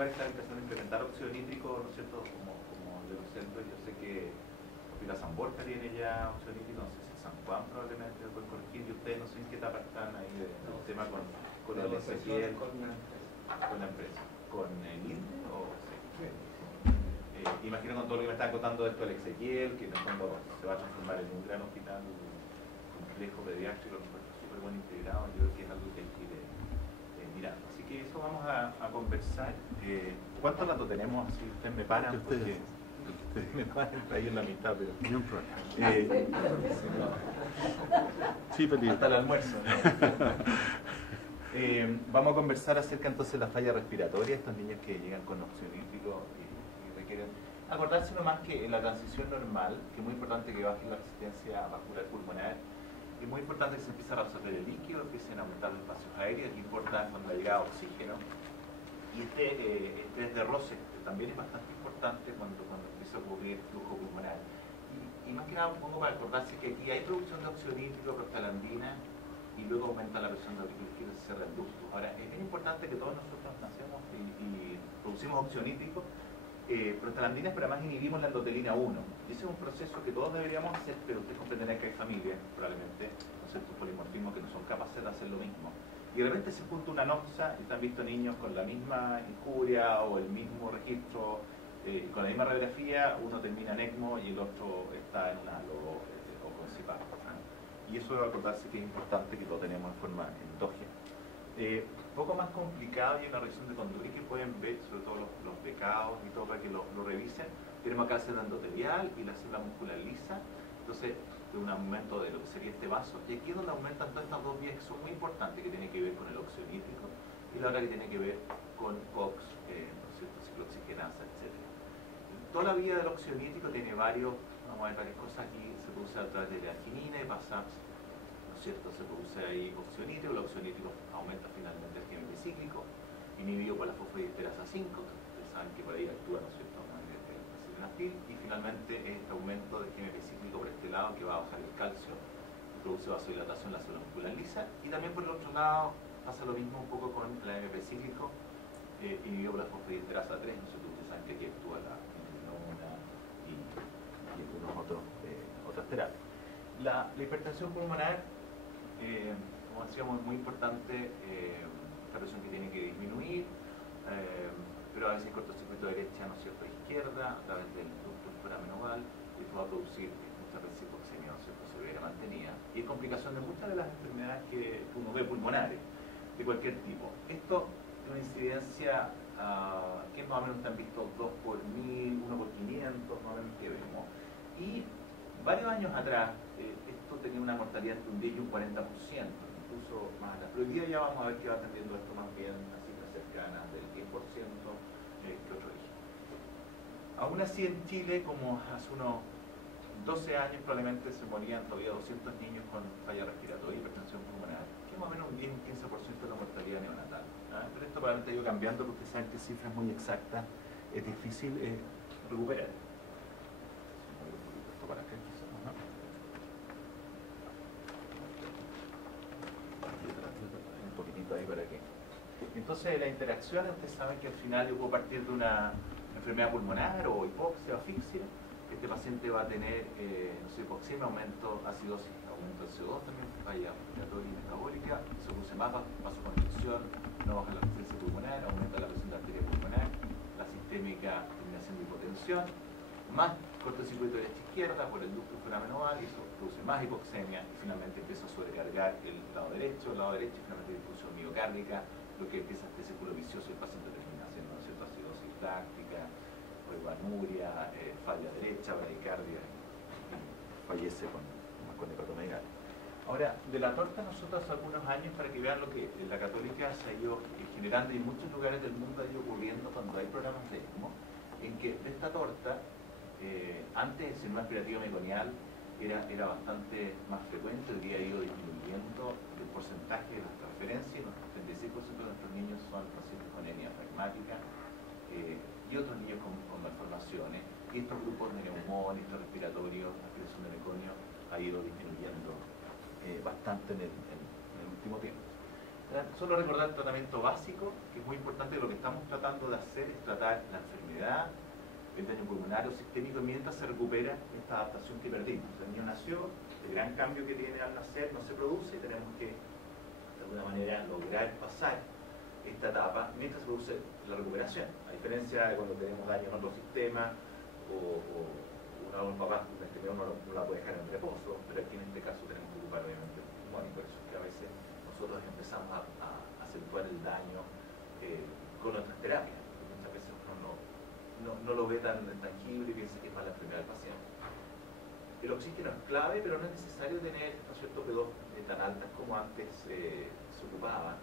lugar están empezando a implementar óxido nítrico, ¿no es cierto?, como de los centros. Yo sé que Hospital San Borja tiene ya óxido nítrico, no sé si San Juan probablemente lo pueden corregir, y ustedes no sé en qué etapa están ahí del tema con el Ezequiel, con la empresa, con el INDE o sí. Imagino con todo lo que me está contando esto el Ezequiel, que en el fondo se va a transformar en un gran hospital complejo pediátrico, súper buen integrado. Yo creo que es algo que hay que ir mirando. Así que eso vamos a conversar. ¿Cuánto rato tenemos? Si ustedes me paran, porque ustedes me paran ahí en la mitad, pero ni un problema. Sí, Felipe. Hasta el almuerzo, ¿no? Vamos a conversar acerca entonces de la falla respiratoria, estos niños que llegan con óxido nítrico y requieren acordarse nomás que en la transición normal, que es muy importante que baje la resistencia vascular pulmonar, es muy importante que se empiece a absorber el líquido, empiecen a aumentar los espacios aéreos, que importa cuando llega oxígeno. Y este estrés de roce también es bastante importante cuando empieza a ocurrir flujo pulmonar. Y más que nada un poco para acordarse que aquí hay producción de óxido nítrico, prostaglandina, y luego aumenta la presión de auricular izquierda y se cierra el ducto. Ahora, es bien importante que todos nosotros nacemos y producimos óxido nítrico, prostaglandinas, pero además inhibimos la endotelina 1. Y ese es un proceso que todos deberíamos hacer, pero ustedes comprenderán que hay familias, probablemente, con ciertos polimorfismos que no son capaces de hacer lo mismo. Y de repente se junta una noxa y están visto niños con la misma injuria o el mismo registro, con la misma radiografía, uno termina en ECMO y el otro está en un halo o con CPAP. Y eso debe acordarse que es importante que lo tenemos en forma endógena. Un poco más complicado y en la revisión de conducta que pueden ver, sobre todo los pecados y todo para que lo revisen. Tenemos acá la célula endotelial y la célula muscular lisa. Entonces, un aumento de lo que sería este vaso. Y aquí es donde aumentan todas estas dos vías que son muy importantes, que tienen que ver con el óxido nítrico y la otra que tiene que ver con COX, ¿no es cierto?, ciclooxigenasa, etc. Toda la vía del óxido nítrico tiene varios, vamos a ver varias cosas. Aquí se produce a través de la arginina y pasa, ¿no es cierto?, se produce ahí óxido nítrico. El óxido nítrico aumenta finalmente el GMP cíclico, inhibido por la fosfodiesterasa 5. Ustedes saben que por ahí actúa, ¿no es cierto?, y finalmente este aumento del GMP cíclico por este lado que va a bajar el calcio y produce vasodilatación en la célula muscular lisa. Y también por el otro lado pasa lo mismo un poco con el AMP cíclico inhibido por la fosfodiesterasa 3. No sé si ustedes saben que aquí actúa la inulina y algunos otras terapias. La hipertensión pulmonar, como decíamos, es muy importante, esta presión que tiene que disminuir, pero a veces cortocircuito derecha, ¿no es cierto?, izquierda, a través del ducto foramenoval, y esto va a producir muchas veces hipoxemia, ¿no es cierto?, severa mantenida, y es complicación de muchas de las enfermedades que uno ve pulmonares, de cualquier tipo. Esto es una incidencia que más o menos están vistos 2 por 1000, 1 por 500, más o menos que vemos. Y varios años atrás, esto tenía una mortalidad entre un 10 y un 40%, incluso más atrás. Pero hoy día ya vamos a ver que va atendiendo esto más bien a cifras cercanas del 10% que otro día. Aún así en Chile, como hace unos 12 años probablemente se morían todavía 200 niños con falla respiratoria y hipertensión pulmonar, que es más o menos un 10-15% de la mortalidad neonatal. Pero esto probablemente ha ido cambiando porque saben que cifras muy exactas es difícil recuperar. Esto para acá, quizás, ¿no? Un poquitito ahí para que. Entonces la interacción, ustedes saben que al final yo puedo partir de una enfermedad pulmonar o hipoxia o asfixia. Este paciente va a tener no sé, hipoxemia, aumento acidosis, aumento de CO2 también, falla respiratoria y metabólica, se produce más vasoconstricción, no baja la resistencia pulmonar, aumenta la presión de arteria pulmonar, la sistémica termina siendo hipotensión, más cortocircuito derecha-izquierda por el ducto foramenoval, y eso produce más hipoxemia y finalmente empieza a sobrecargar el lado derecho y finalmente difusión miocárdica, lo que empieza este círculo vicioso y el paciente termina haciendo, ¿no es cierto?, acidosis láctica, hipoanuria, falla derecha, bradicardia, y fallece con hepatomegalia. Ahora, de la torta nosotros hace algunos años, para que vean lo que la Católica se ha ido generando y en muchos lugares del mundo ha ido ocurriendo cuando hay programas de ECMO, en que de esta torta, antes el sistema respiratorio meconial era bastante más frecuente, hoy día ha ido disminuyendo el porcentaje de las transferencias, y el 36% de nuestros niños son pacientes con anemia pragmática y otros niños con malformaciones, y estos grupos de neumón, estos respiratorios, aspiración de meconio ha ido disminuyendo bastante en el último tiempo. Solo recordar el tratamiento básico, que es muy importante. Lo que estamos tratando de hacer es tratar la enfermedad, el daño pulmonar o sistémico, mientras se recupera esta adaptación que perdimos. El niño nació, el gran cambio que tiene al nacer no se produce, y tenemos que, de alguna manera, lograr pasar esta etapa mientras se produce la recuperación. A diferencia de cuando tenemos daño en otro sistema, o uno de los papás, una enfermedad uno no la puede dejar en reposo, pero aquí en este caso tenemos que ocupar obviamente el pulmón, y por eso es que a veces nosotros empezamos a acentuar el daño con otras terapias. Muchas veces uno no lo ve tan tangible y piensa que es más la enfermedad del paciente. El oxígeno es clave, pero no es necesario tener, ¿no es cierto?, P2 tan altas como antes se ocupaban.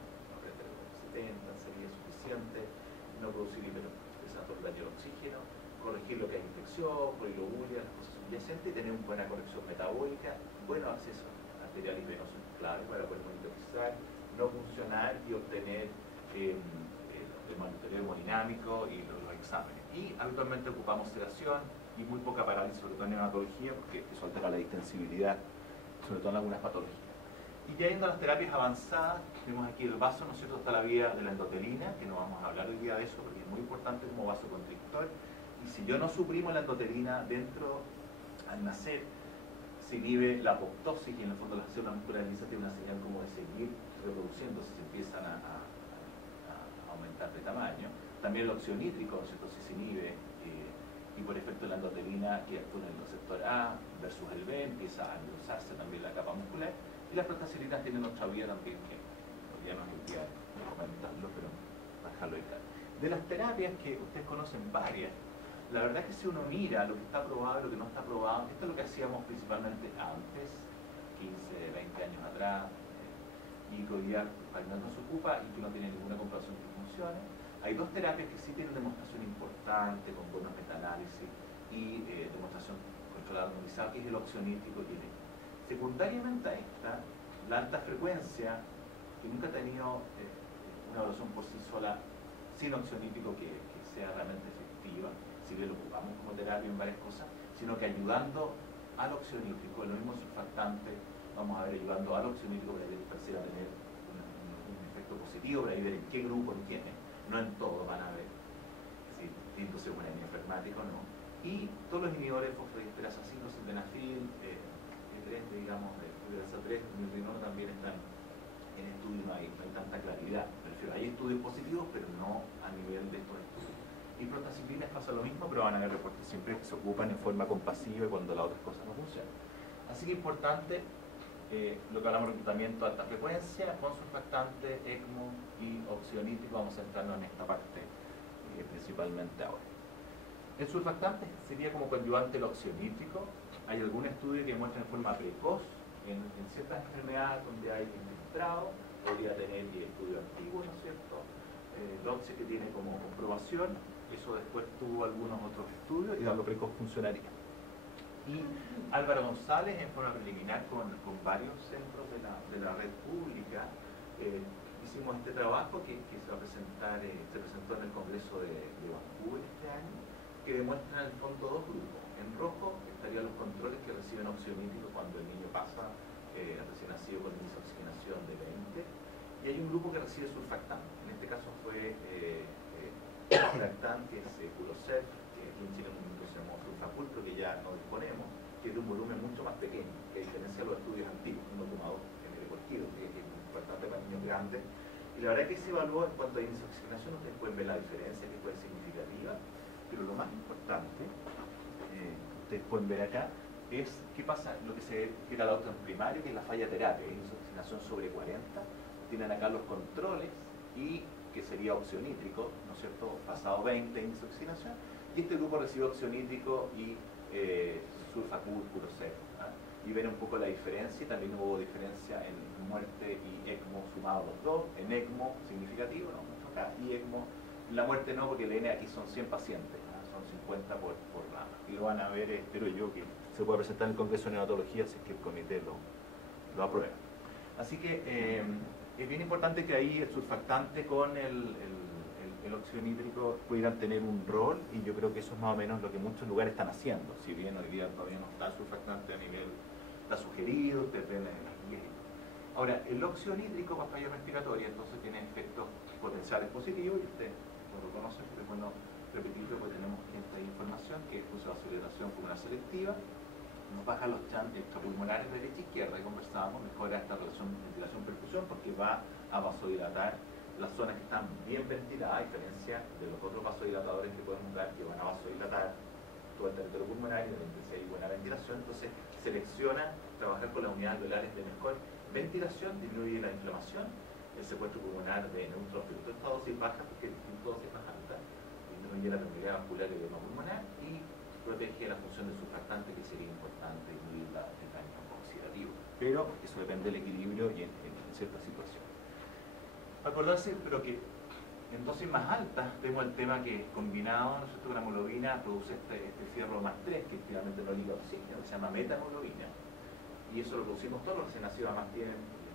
70 sería suficiente, no producir hipertensión por daño del oxígeno, corregir lo que hay infección, poliloguria, las cosas subyacentes, y tener una buena corrección metabólica, buenos accesos arteriales y venosos clave para poder monitorizar, no funcionar y obtener el monitoreo hemodinámico y los exámenes. Y habitualmente ocupamos sedación y muy poca parálisis, sobre todo en neonatología, porque eso altera la distensibilidad, sobre todo en algunas patologías. Y ya yendo a las terapias avanzadas, tenemos aquí el vaso, ¿no es cierto?, está la vía de la endotelina, que no vamos a hablar hoy día de eso porque es muy importante como vasoconstrictor. Y si yo no suprimo la endotelina dentro, al nacer, se inhibe la apoptosis, y en el fondo las células musculares lisas tienen una señal como de seguir reproduciéndose, se empiezan a aumentar de tamaño. También el óxido nítrico, ¿no es cierto?, si se inhibe, y por efecto de la endotelina que actúa en el receptor A versus el B, empieza a engrosarse también la capa muscular. Y las prostaglandinas tienen otra vía también, que ya no es el día de comentarlo, pero dejarlo ahí claro. De las terapias, que ustedes conocen varias, la verdad es que si uno mira lo que está aprobado y lo que no está aprobado, esto es lo que hacíamos principalmente antes, 15, 20 años atrás, y que hoy día no se ocupa y que no tiene ninguna comprobación que funcione. Hay dos terapias que sí tienen demostración importante, con buenos metaanálisis y demostración controlada normalizada, que es el óxido nítrico y el ECMO. Secundariamente a esta, la alta frecuencia, que nunca ha tenido una evaluación por sí sola sin óxido nítrico que sea realmente efectiva, si bien lo ocupamos como terapia en varias cosas, sino que ayudando al óxido nítrico, lo mismo surfactante, vamos a ver, ayudando al óxido nítrico para que pareciera tener un efecto positivo, para ver en qué grupo, en quiénes, no en todo van a ver, si distinto según el enfermático o no. Y todos los inhibidores de fosfodiesterasa 5, sildenafil, digamos, de esa 3, milrinol también están en estudios, no hay tanta claridad. Prefiero, hay estudios positivos, pero no a nivel de estos estudios. Y prostaciclinas pasa lo mismo, pero van a haber reportes siempre que se ocupan en forma compasiva y cuando las otras cosas no funcionan. Así que importante, lo que hablamos de reclutamiento de alta frecuencia, con surfactante, ECMO y óxido nítrico. Vamos a centrarnos en esta parte principalmente ahora. El surfactante sería como coadyuvante el óxido nítrico. Hay algún estudio que muestra en forma precoz en ciertas enfermedades donde hay infiltrado, podría tener estudios antiguos, ¿no es cierto? DOTSE que tiene como comprobación, eso después tuvo algunos otros estudios y dado precoz funcionaría. Y Álvaro González, en forma preliminar con varios centros de la red pública, hicimos este trabajo que se va a presentar, se presentó en el Congreso de Vancouver este año, que demuestra en el fondo dos grupos. En rojo estarían los controles que reciben óxido nítrico cuando el niño pasa recién nacido con índice de oxigenación de 20, y hay un grupo que recibe surfactante. En este caso fue surfactante, que es Curocert, que aquí en Chile se llamó Surfacul, pero que ya no disponemos, que es de un volumen mucho más pequeño, que a diferencia de los estudios antiguos, 1,2 ml por kilo, que es importante para niños grandes. Y la verdad es que se evaluó en cuanto a índice de oxigenación, ustedes pueden ver la diferencia, que puede ser significativa, pero lo más importante, ustedes pueden ver acá, es qué pasa, lo que se era la otra en primario, que es la falla terapia, índice de oxigenación sobre 40, tienen acá los controles, y que sería óxido nítrico, ¿no es cierto?, pasado 20 índice de oxigenación, y este grupo recibe óxido nítrico y Surfacul, Curocert, y ven un poco la diferencia, y también hubo diferencia en muerte y ECMO sumados los dos, en ECMO significativo, no mucho acá, y ECMO, la muerte no, porque el N aquí son 100 pacientes, son 50 por rama, y lo van a ver, espero yo, que se pueda presentar en el Congreso de Neonatología si es que el comité lo aprueba. Así que es bien importante que ahí el surfactante con el óxido nítrico pudieran tener un rol, y yo creo que eso es más o menos lo que muchos lugares están haciendo, si bien hoy día todavía no está el surfactante a nivel, está sugerido, ustedes ven las guías. Ahora, el óxido nítrico con falla respiratoria entonces tiene efectos potenciales positivos, y usted lo conoce, pero es bueno repetirlo porque tenemos esta información que es la vasodilatación pulmonar selectiva, nos baja los chances extrapulmonares de derecha e izquierda, y conversábamos, mejora esta relación ventilación-perfusión porque va a vasodilatar las zonas que están bien ventiladas, a diferencia de los otros vasodilatadores que podemos dar, que van a vasodilatar todo el territorio pulmonar y donde hay buena ventilación. Entonces selecciona trabajar con las unidades alveolares de mejor ventilación, disminuye la inflamación, el secuestro pulmonar de neutrófilos. Esta dosis baja porque la dosis más alta disminuye la permeabilidad vascular y edema pulmonar y protege la función del surfactante, que sería importante disminuir el daño oxidativo. Pero eso depende del equilibrio y en ciertas situaciones. Acordarse, pero que en dosis más altas vemos el tema que combinado, ¿no es cierto?, con la hemoglobina produce este fierro más 3, que efectivamente no liga oxígeno, que se llama metahemoglobina. Y eso lo producimos todos los recién nacidos, además les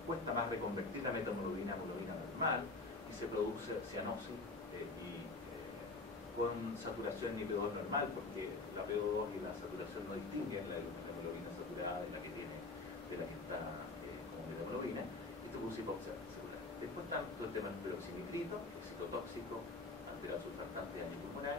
cuesta más reconvertir la metahemoglobina a hemoglobina normal, y se produce cianosis con saturación en P2 normal, porque la PO2 y la saturación no distinguen la hemoglobina saturada de la que está como metahemoglobina, y esto produce hipoxia celular. Después está todo el tema del peroxinitrito, que es citotóxico, altera el surfactante de daño pulmonar,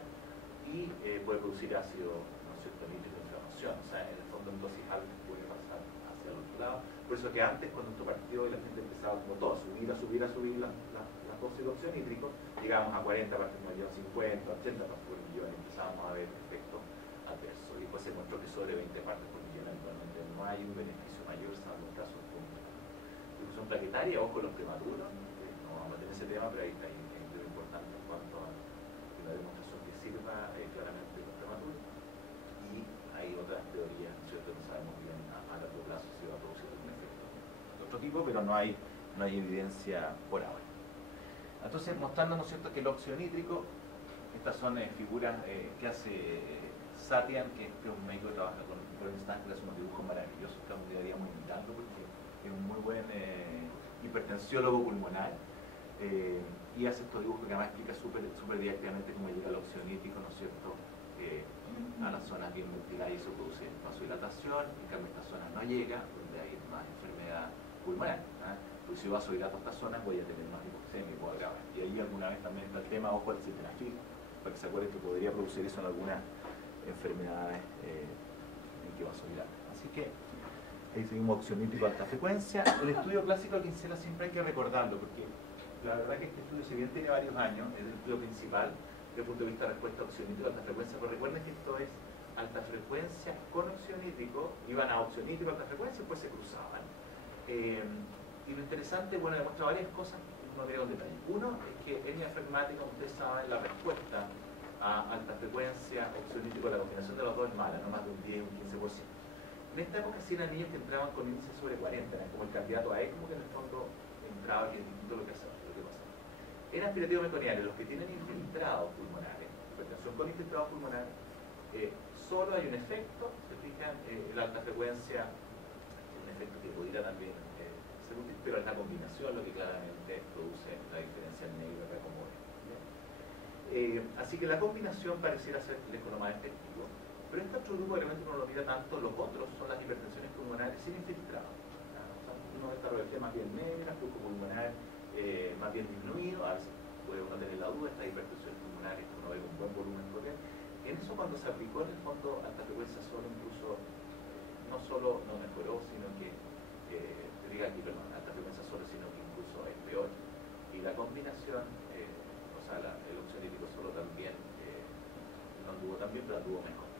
y puede producir ácido, ¿no es cierto?, nítrico de inflamación. O sea, en el fondo en dosis altas puede pasar hacia el otro lado. Por eso que antes, cuando esto partió y la gente empezaba como todo a subir las dosis de óxido nítrico, llegábamos a 40 partes por millón, 50, 80 partes por millón, y empezábamos a ver efectos adversos. Y después se encontró que sobre 20 partes por millón actualmente no hay un beneficio mayor, salvo en casos con difusión plaquetaria o con los prematuros. No vamos a tener ese tema, pero ahí está lo importante en cuanto a una demostración que sirva claramente los prematuros. Y hay otras teorías, ¿cierto?, no sabemos bien a largo plazo si va a producir algún efecto de otro tipo, pero no hay evidencia por ahora. Entonces, mostrándonos, ¿cierto?, que el óxido nítrico, estas son figuras que hace Satian, que es un médico que trabaja con Bernstein, que hace unos dibujos maravillosos que algún día deberíamos imitarlo porque es un muy buen hipertensiólogo pulmonar, y hace estos dibujos que además explica súper didácticamente cómo llega el óxido nítrico, ¿no es cierto?, a las zonas bien ventiladas, y eso produce vasodilatación. En cambio, estas zonas no llega, donde hay más enfermedad pulmonar, porque si yo vasodilato estas zonas voy a tener más hipoxemia y puedo agravar. Y ahí alguna vez también está el tema, ojo al sildenafil, para que se acuerden que podría producir eso en algunas enfermedades en que vasodilata. Así que ahí seguimos óxido nítrico de alta frecuencia. El estudio clásico de Kinsella siempre hay que recordarlo, porque la verdad que este estudio, si bien tiene varios años, es el estudio principal desde el punto de vista de respuesta a óxido nítrico de alta frecuencia, pero recuerden que esto es alta frecuencia con óxido nítrico, iban a óxido nítrico alta frecuencia y después se cruzaban. Y lo interesante, bueno, demuestra varias cosas, no creo en detalle. Uno es que en diafragmática, ustedes saben, la respuesta a alta frecuencia, óxido nítrico, la combinación de los dos es mala, no más de un 10 o un 15%. En esta época sí eran niños que entraban con índice sobre 40, eran como el candidato a ECMO, que en el fondo entraba, que es distinto lo que pasaba. En aspirativo meconiano, los que tienen infiltrados pulmonares, hipertensión con infiltrados pulmonares, solo hay un efecto, se fijan, la alta frecuencia, un efecto que pudiera también ser útil, pero es la combinación lo que claramente produce la diferencia en negro acá como es. Así que la combinación pareciera ser lo más efectivo, pero este otro grupo de elementos no lo mira tanto, los otros son las hipertensiones pulmonares sin infiltrado. Uno de estas radiografías más bien negras, flujo pulmonar más bien disminuido, a veces puede uno tener la duda, estas hipertensiones pulmonares, uno ve un buen volumen corriente. En eso, cuando se aplicó en el fondo alta frecuencia solo, incluso no solo no mejoró, sino que alta frecuencia solo, sino que incluso es peor. Y la combinación, o sea, el óxido nítrico solo también no anduvo tan bien, pero anduvo mejor.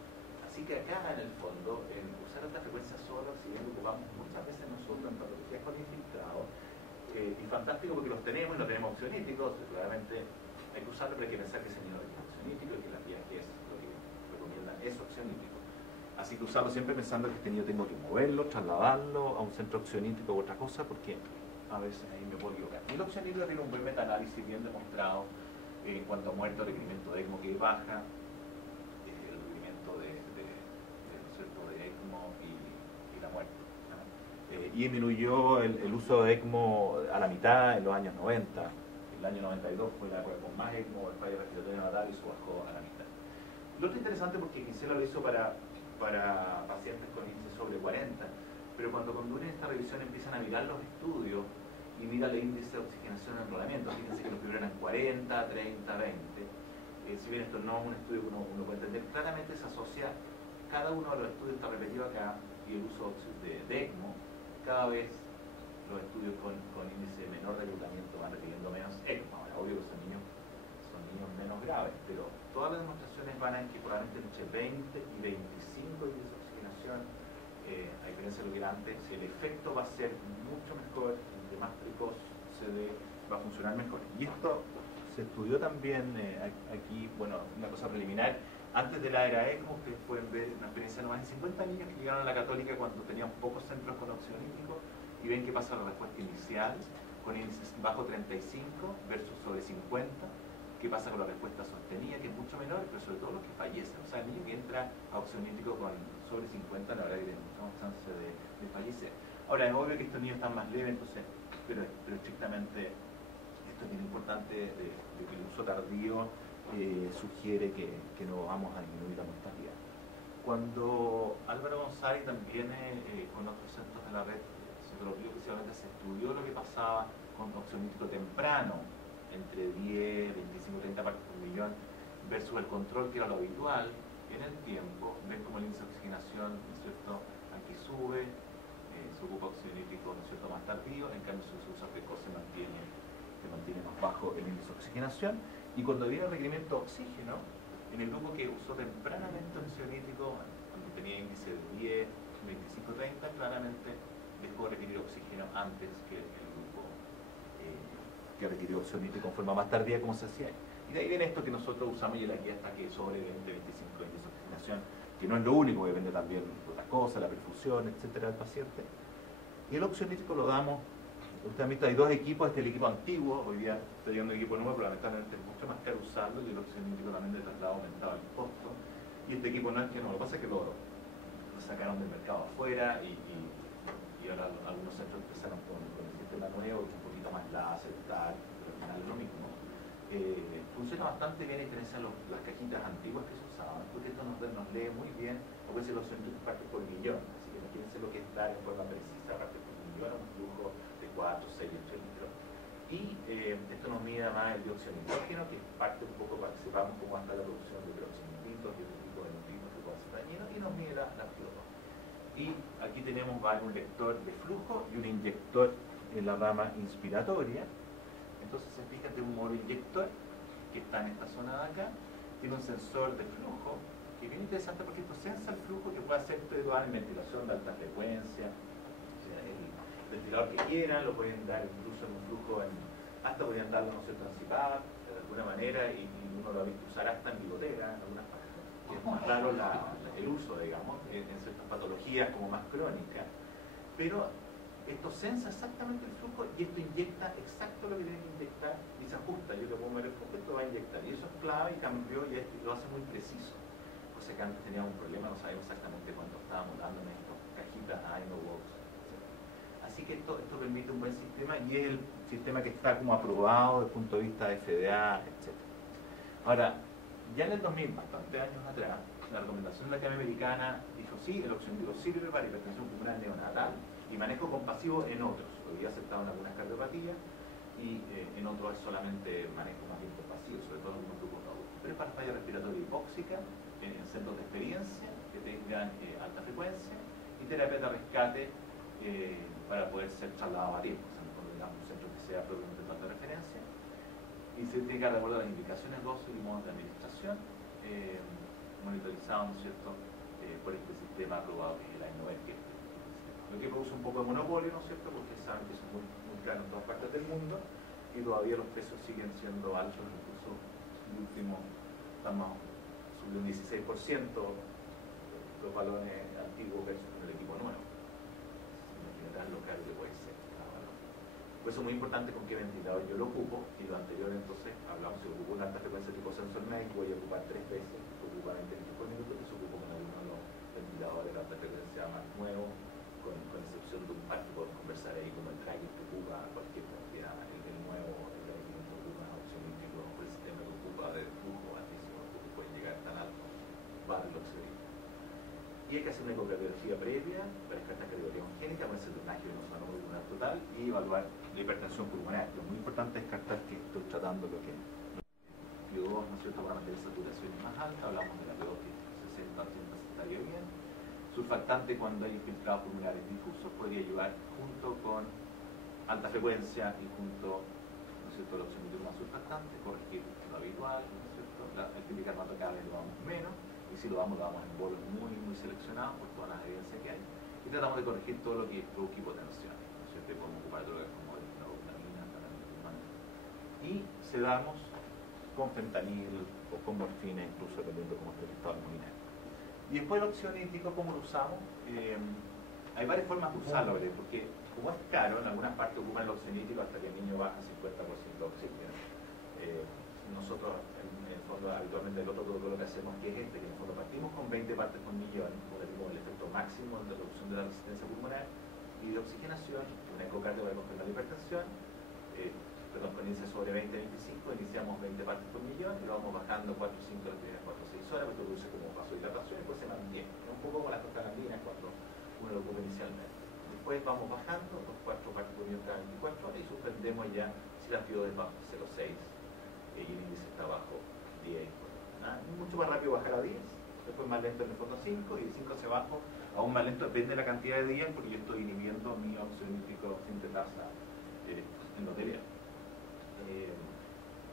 Así que acá en el fondo, en usar alta frecuencia solo, si bien lo ocupamos muchas veces nosotros en patologías con infiltrado, y fantástico porque los tenemos y no tenemos óxido nítrico, claramente hay que usarlo, pero hay que pensar que ese niño no tiene óxido nítrico y que la vía que es lo que recomiendan es óxido nítrico. Así que usarlo siempre pensando que este niño tengo que moverlo, trasladarlo a un centro óxido nítrico u otra cosa, porque a veces ahí me puedo equivocar. Y el óxido nítrico tiene un buen metaanálisis bien demostrado en cuanto a muerto, el requerimiento de ECMO que baja, el requerimiento de ECMO y la muerte. Y disminuyó el uso de ECMO a la mitad en los años 90. El año 92 fue la época con más ECMO, el fallo respiratorio natal, y eso bajó a la mitad. Lo otro interesante, porque Kinsella lo hizo para pacientes con índice sobre 40, pero cuando conducen esta revisión empiezan a mirar los estudios y miran el índice de oxigenación en enrolamiento. Fíjense que los primeros eran 40, 30, 20. Si bien esto no es un estudio que uno puede entender, claramente se asocia, cada uno de los estudios está repetido acá, y el uso de ECMO, cada vez los estudios con índice menor de agotamiento van requiriendo menos ECMO. Ahora, obvio que son niños menos graves, pero todas las demostraciones van a que probablemente entre 20 y 25 índices de oxigenación, a diferencia de lo que era antes, el efecto va a ser mucho mejor, entre más precoz se dé, va a funcionar mejor. Y esto se estudió también aquí, bueno, una cosa preliminar. Antes de la era ECMO, ustedes pueden ver una experiencia de más de 50 niños que llegaron a la Católica cuando tenían pocos centros con oxigénico, y ven qué pasa la respuesta inicial con índices bajo 35 versus sobre 50, qué pasa con la respuesta sostenida, que es mucho menor, pero sobre todo los que fallecen. O sea, el niño que entra a oxigénico con sobre 50, la verdad que tiene mucha más chance de fallecer. Ahora, es obvio que estos niños están más leves, entonces, pero estrictamente esto es bien importante de que el uso tardío sugiere que no vamos a disminuir la mortalidad. Cuando Álvaro González también con otros centros de la red Citología oficialmente se estudió lo que pasaba con oxigénico temprano, entre 10, 25, 30 partes por millón, versus el control que era lo habitual en el tiempo. Ven como el índice de oxigenación, ¿no es cierto?, aquí sube, se ocupa oxigénico, ¿no es cierto?, más tardío, en cambio si se usa precoz se mantiene más bajo el índice de oxigenación. Y cuando viene el requerimiento de oxígeno, en el grupo que usó tempranamente oxigénico, cuando tenía índice de 10, 25, 30, claramente dejó de requerir oxígeno antes que el grupo que requirió oxigénico en forma más tardía, como se hacía. Y de ahí viene esto que nosotros usamos, y la guía está que sobre 20, 25 índices de oxigenación, que no es lo único, depende también de otras cosas, la perfusión, etcétera, del paciente. Y el oxigénico lo damos. Ustedes han visto, hay dos equipos, este es el equipo antiguo, hoy día estoy llegando un equipo nuevo, pero lamentablemente es mucho más caro usarlo, y el oxigénico también de traslado aumentaba el costo. Y este equipo no es que no, lo que pasa es que lo sacaron del mercado afuera, y ahora algunos centros empezaron con el sistema nuevo, que es un poquito más láser, tal, pero al final es lo mismo. Funciona bastante bien, a diferencia de las cajitas antiguas que se usaban, porque esto nos lee muy bien lo que es el oxigénico parte por millón. Así que imagínense lo que es dar en forma precisa, parte por millón, a un flujo de 4, 6, 8 litros. Y esto nos mide además el dióxido de nitrógeno, que parte un poco para que sepamos cómo anda la producción de dióxido de nitrógeno y otro tipo de neutrinos que pueden ser dañinos, y nos mide la CO2. Y aquí tenemos un lector de flujo y un inyector en la rama inspiratoria. Entonces se fijan de un modo inyector que está en esta zona de acá, tiene un sensor de flujo que es bien interesante porque esto sensa el flujo que puede hacer en ventilación de alta frecuencia, el ventilador que quieran, lo pueden dar incluso en un flujo, hasta podrían darlo, ¿no es cierto?, en CPAP, de alguna manera, y uno lo ha visto usar hasta en bigotera, en algunas partes. Es más raro el uso, digamos, en ciertas patologías como más crónicas, pero esto sensa exactamente el flujo y esto inyecta exacto lo que tiene que inyectar y se ajusta. Yo le puedo mover el flujo, esto va a inyectar, y eso es clave, y cambió, y lo hace muy preciso. O sea que antes teníamos un problema, no sabíamos exactamente cuánto estábamos dando en estas cajitas Inovox, etc. Así que esto permite un buen sistema, y es el sistema que está como aprobado desde el punto de vista de FDA, etc. Ahora, ya en el 2000, bastantes años atrás, la recomendación de la Academia Americana dijo: sí, el oxigénico sirve para hipertensión pulmonar neonatal y manejo compasivo en otros. Hoy día aceptado en algunas cardiopatías, y en otros es solamente manejo más bien compasivo, sobre todo en algunos grupos de adultos. Pero es para falla respiratoria hipóxica, en centros de experiencia que tengan alta frecuencia, y terapia de rescate para poder ser trasladado a tiempo. O sea, mejor digamos un centro que sea propiamente de alta referencia, y se indica de acuerdo a las indicaciones, dosis y modos de administración, monitorizado, ¿no es cierto?, por este sistema aprobado que es el INOVER, lo que produce un poco de monopolio, ¿no es cierto?, porque saben que son muy caros en todas partes del mundo, y todavía los precios siguen siendo altos. Incluso el último subió un 16% los balones antiguos versus el equipo nuevo. Imaginarán lo caro que puede ser cada balón. Por eso es muy importante con qué ventilador yo lo ocupo, y lo anterior entonces hablamos: si ocupo una alta frecuencia tipo sensor médico, voy a ocupar 3 veces, ocupa 20 litros por minuto, que se ocupa con alguno de los ventiladores de alta frecuencia más nuevos, con excepción de un par que podemos conversar ahí, como el Tracker que ocupa cualquier cantidad, el nuevo, el que ocupa oxigénico, el sistema que ocupa de flujo altísimo, que puede llegar tan alto, va el oxigénico. Y hay que hacer una ecocardiografía previa para descartar cardiología congénita. total y evaluar la hipertensión pulmonar. Lo muy importante es descartar que estoy tratando lo que PO2, ¿no es cierto?, para mantener saturaciones más altas. Hablamos de la PO2 que 60, 80 se estaría bien. Surfactante cuando hay infiltrados pulmonares difusos podría ayudar junto con alta frecuencia y junto, ¿no es cierto?, la oxímetro más surfactante, corregir lo habitual, ¿no es cierto?, el glicarmato cada vez lo damos menos, y si lo damos en bolos muy seleccionados por todas las evidencias que hay, y tratamos de corregir todo lo que provoca hipotensión, ¿no es cierto?, podemos ocupar drogas como la dopamina, y sedamos con fentanil o con morfina, incluso dependiendo cómo esté el estado pulmonar. Y después el oxionítrico, ¿cómo lo usamos? Hay varias formas de usarlo, ¿verdad? Porque como es caro, en algunas partes ocupan el oxionítrico hasta que el niño baja 50% de oxígeno. Nosotros, en el fondo, habitualmente el otro protocolo que hacemos, que es este, que en el fondo partimos con 20 partes por millón, como el efecto máximo de reducción de la resistencia pulmonar y de oxigenación, un ecocardio para controlar la hipertensión, con índice sobre 20-25, iniciamos 20 partes por millón y lo vamos bajando 4 o 5 las primeras 4 o 6 horas, porque produce como vasodilatación y después se mantiene. Es un poco como las prostaglandinas cuando uno lo ocupa inicialmente. Después vamos bajando, 4 partes por millón cada 24 horas y suspendemos ya si la PO es bajo 0,6 y el índice está bajo 10. Mucho más rápido bajar a 10, después más lento en el fondo 5 y de 5 hacia abajo aún más lento, depende de la cantidad de días porque yo estoy inhibiendo mi oxionítrico sintetasa endotelial.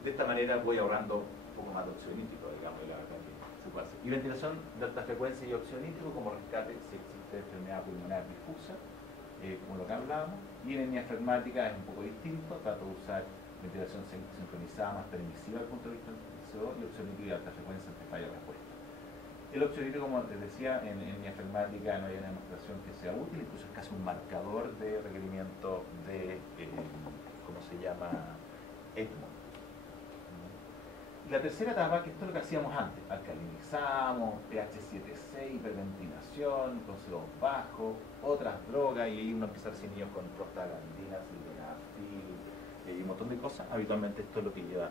De esta manera voy ahorrando un poco más de oxionítrico, digamos, y la verdad que se puede hacer. Y ventilación de alta frecuencia y oxionítrico como rescate si existe enfermedad pulmonar difusa, como lo que hablábamos, y en etnia flegmática es un poco distinto, trato de usar ventilación sincronizada más permisiva desde el punto de vista del CO2 y oxionítrico de alta frecuencia ante fallo de respuesta. El oxionítrico, como les decía, en etnia flegmática no hay una demostración que sea útil, incluso es casi un marcador de requerimiento de, ¿cómo se llama?, ECMO. Y la tercera etapa, que esto es lo que hacíamos antes, alcalinizamos, pH 7,6, hiperventilación, con CO2 bajo, otras drogas, y ahí uno empieza a recibir niños con prostaglandinas, sildenafil, y un montón de cosas. Habitualmente esto es lo que ya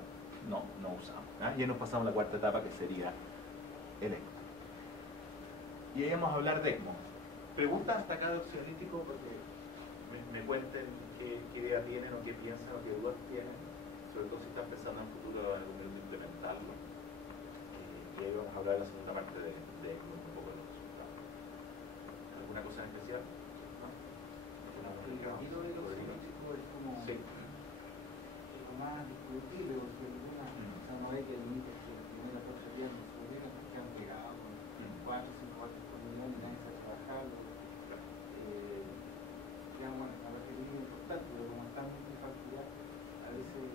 no usamos. Y ya nos pasamos a la cuarta etapa, que sería el ECMO. Y ahí vamos a hablar de ECMO. Preguntas hasta acá de oxionítrico, porque me cuenten qué idea tienen o qué piensan o qué dudas tienen, sobre todo si están pensando en el futuro de algún medio de implementarlo. Y ahí vamos a hablar de la segunda parte de ECMO, un poco de los resultados. ¿Alguna cosa en especial? ¿No? El camino del oxionítrico es como lo más discutible, porque ninguna, o sea, no hay que admitir que la primera cosa ya no se hubiera, porque han pegado con 4 o 5 partes por millón y nadie sabe trabajarlo. Bueno, la batería es importante, pero como está muy multifactorial, a veces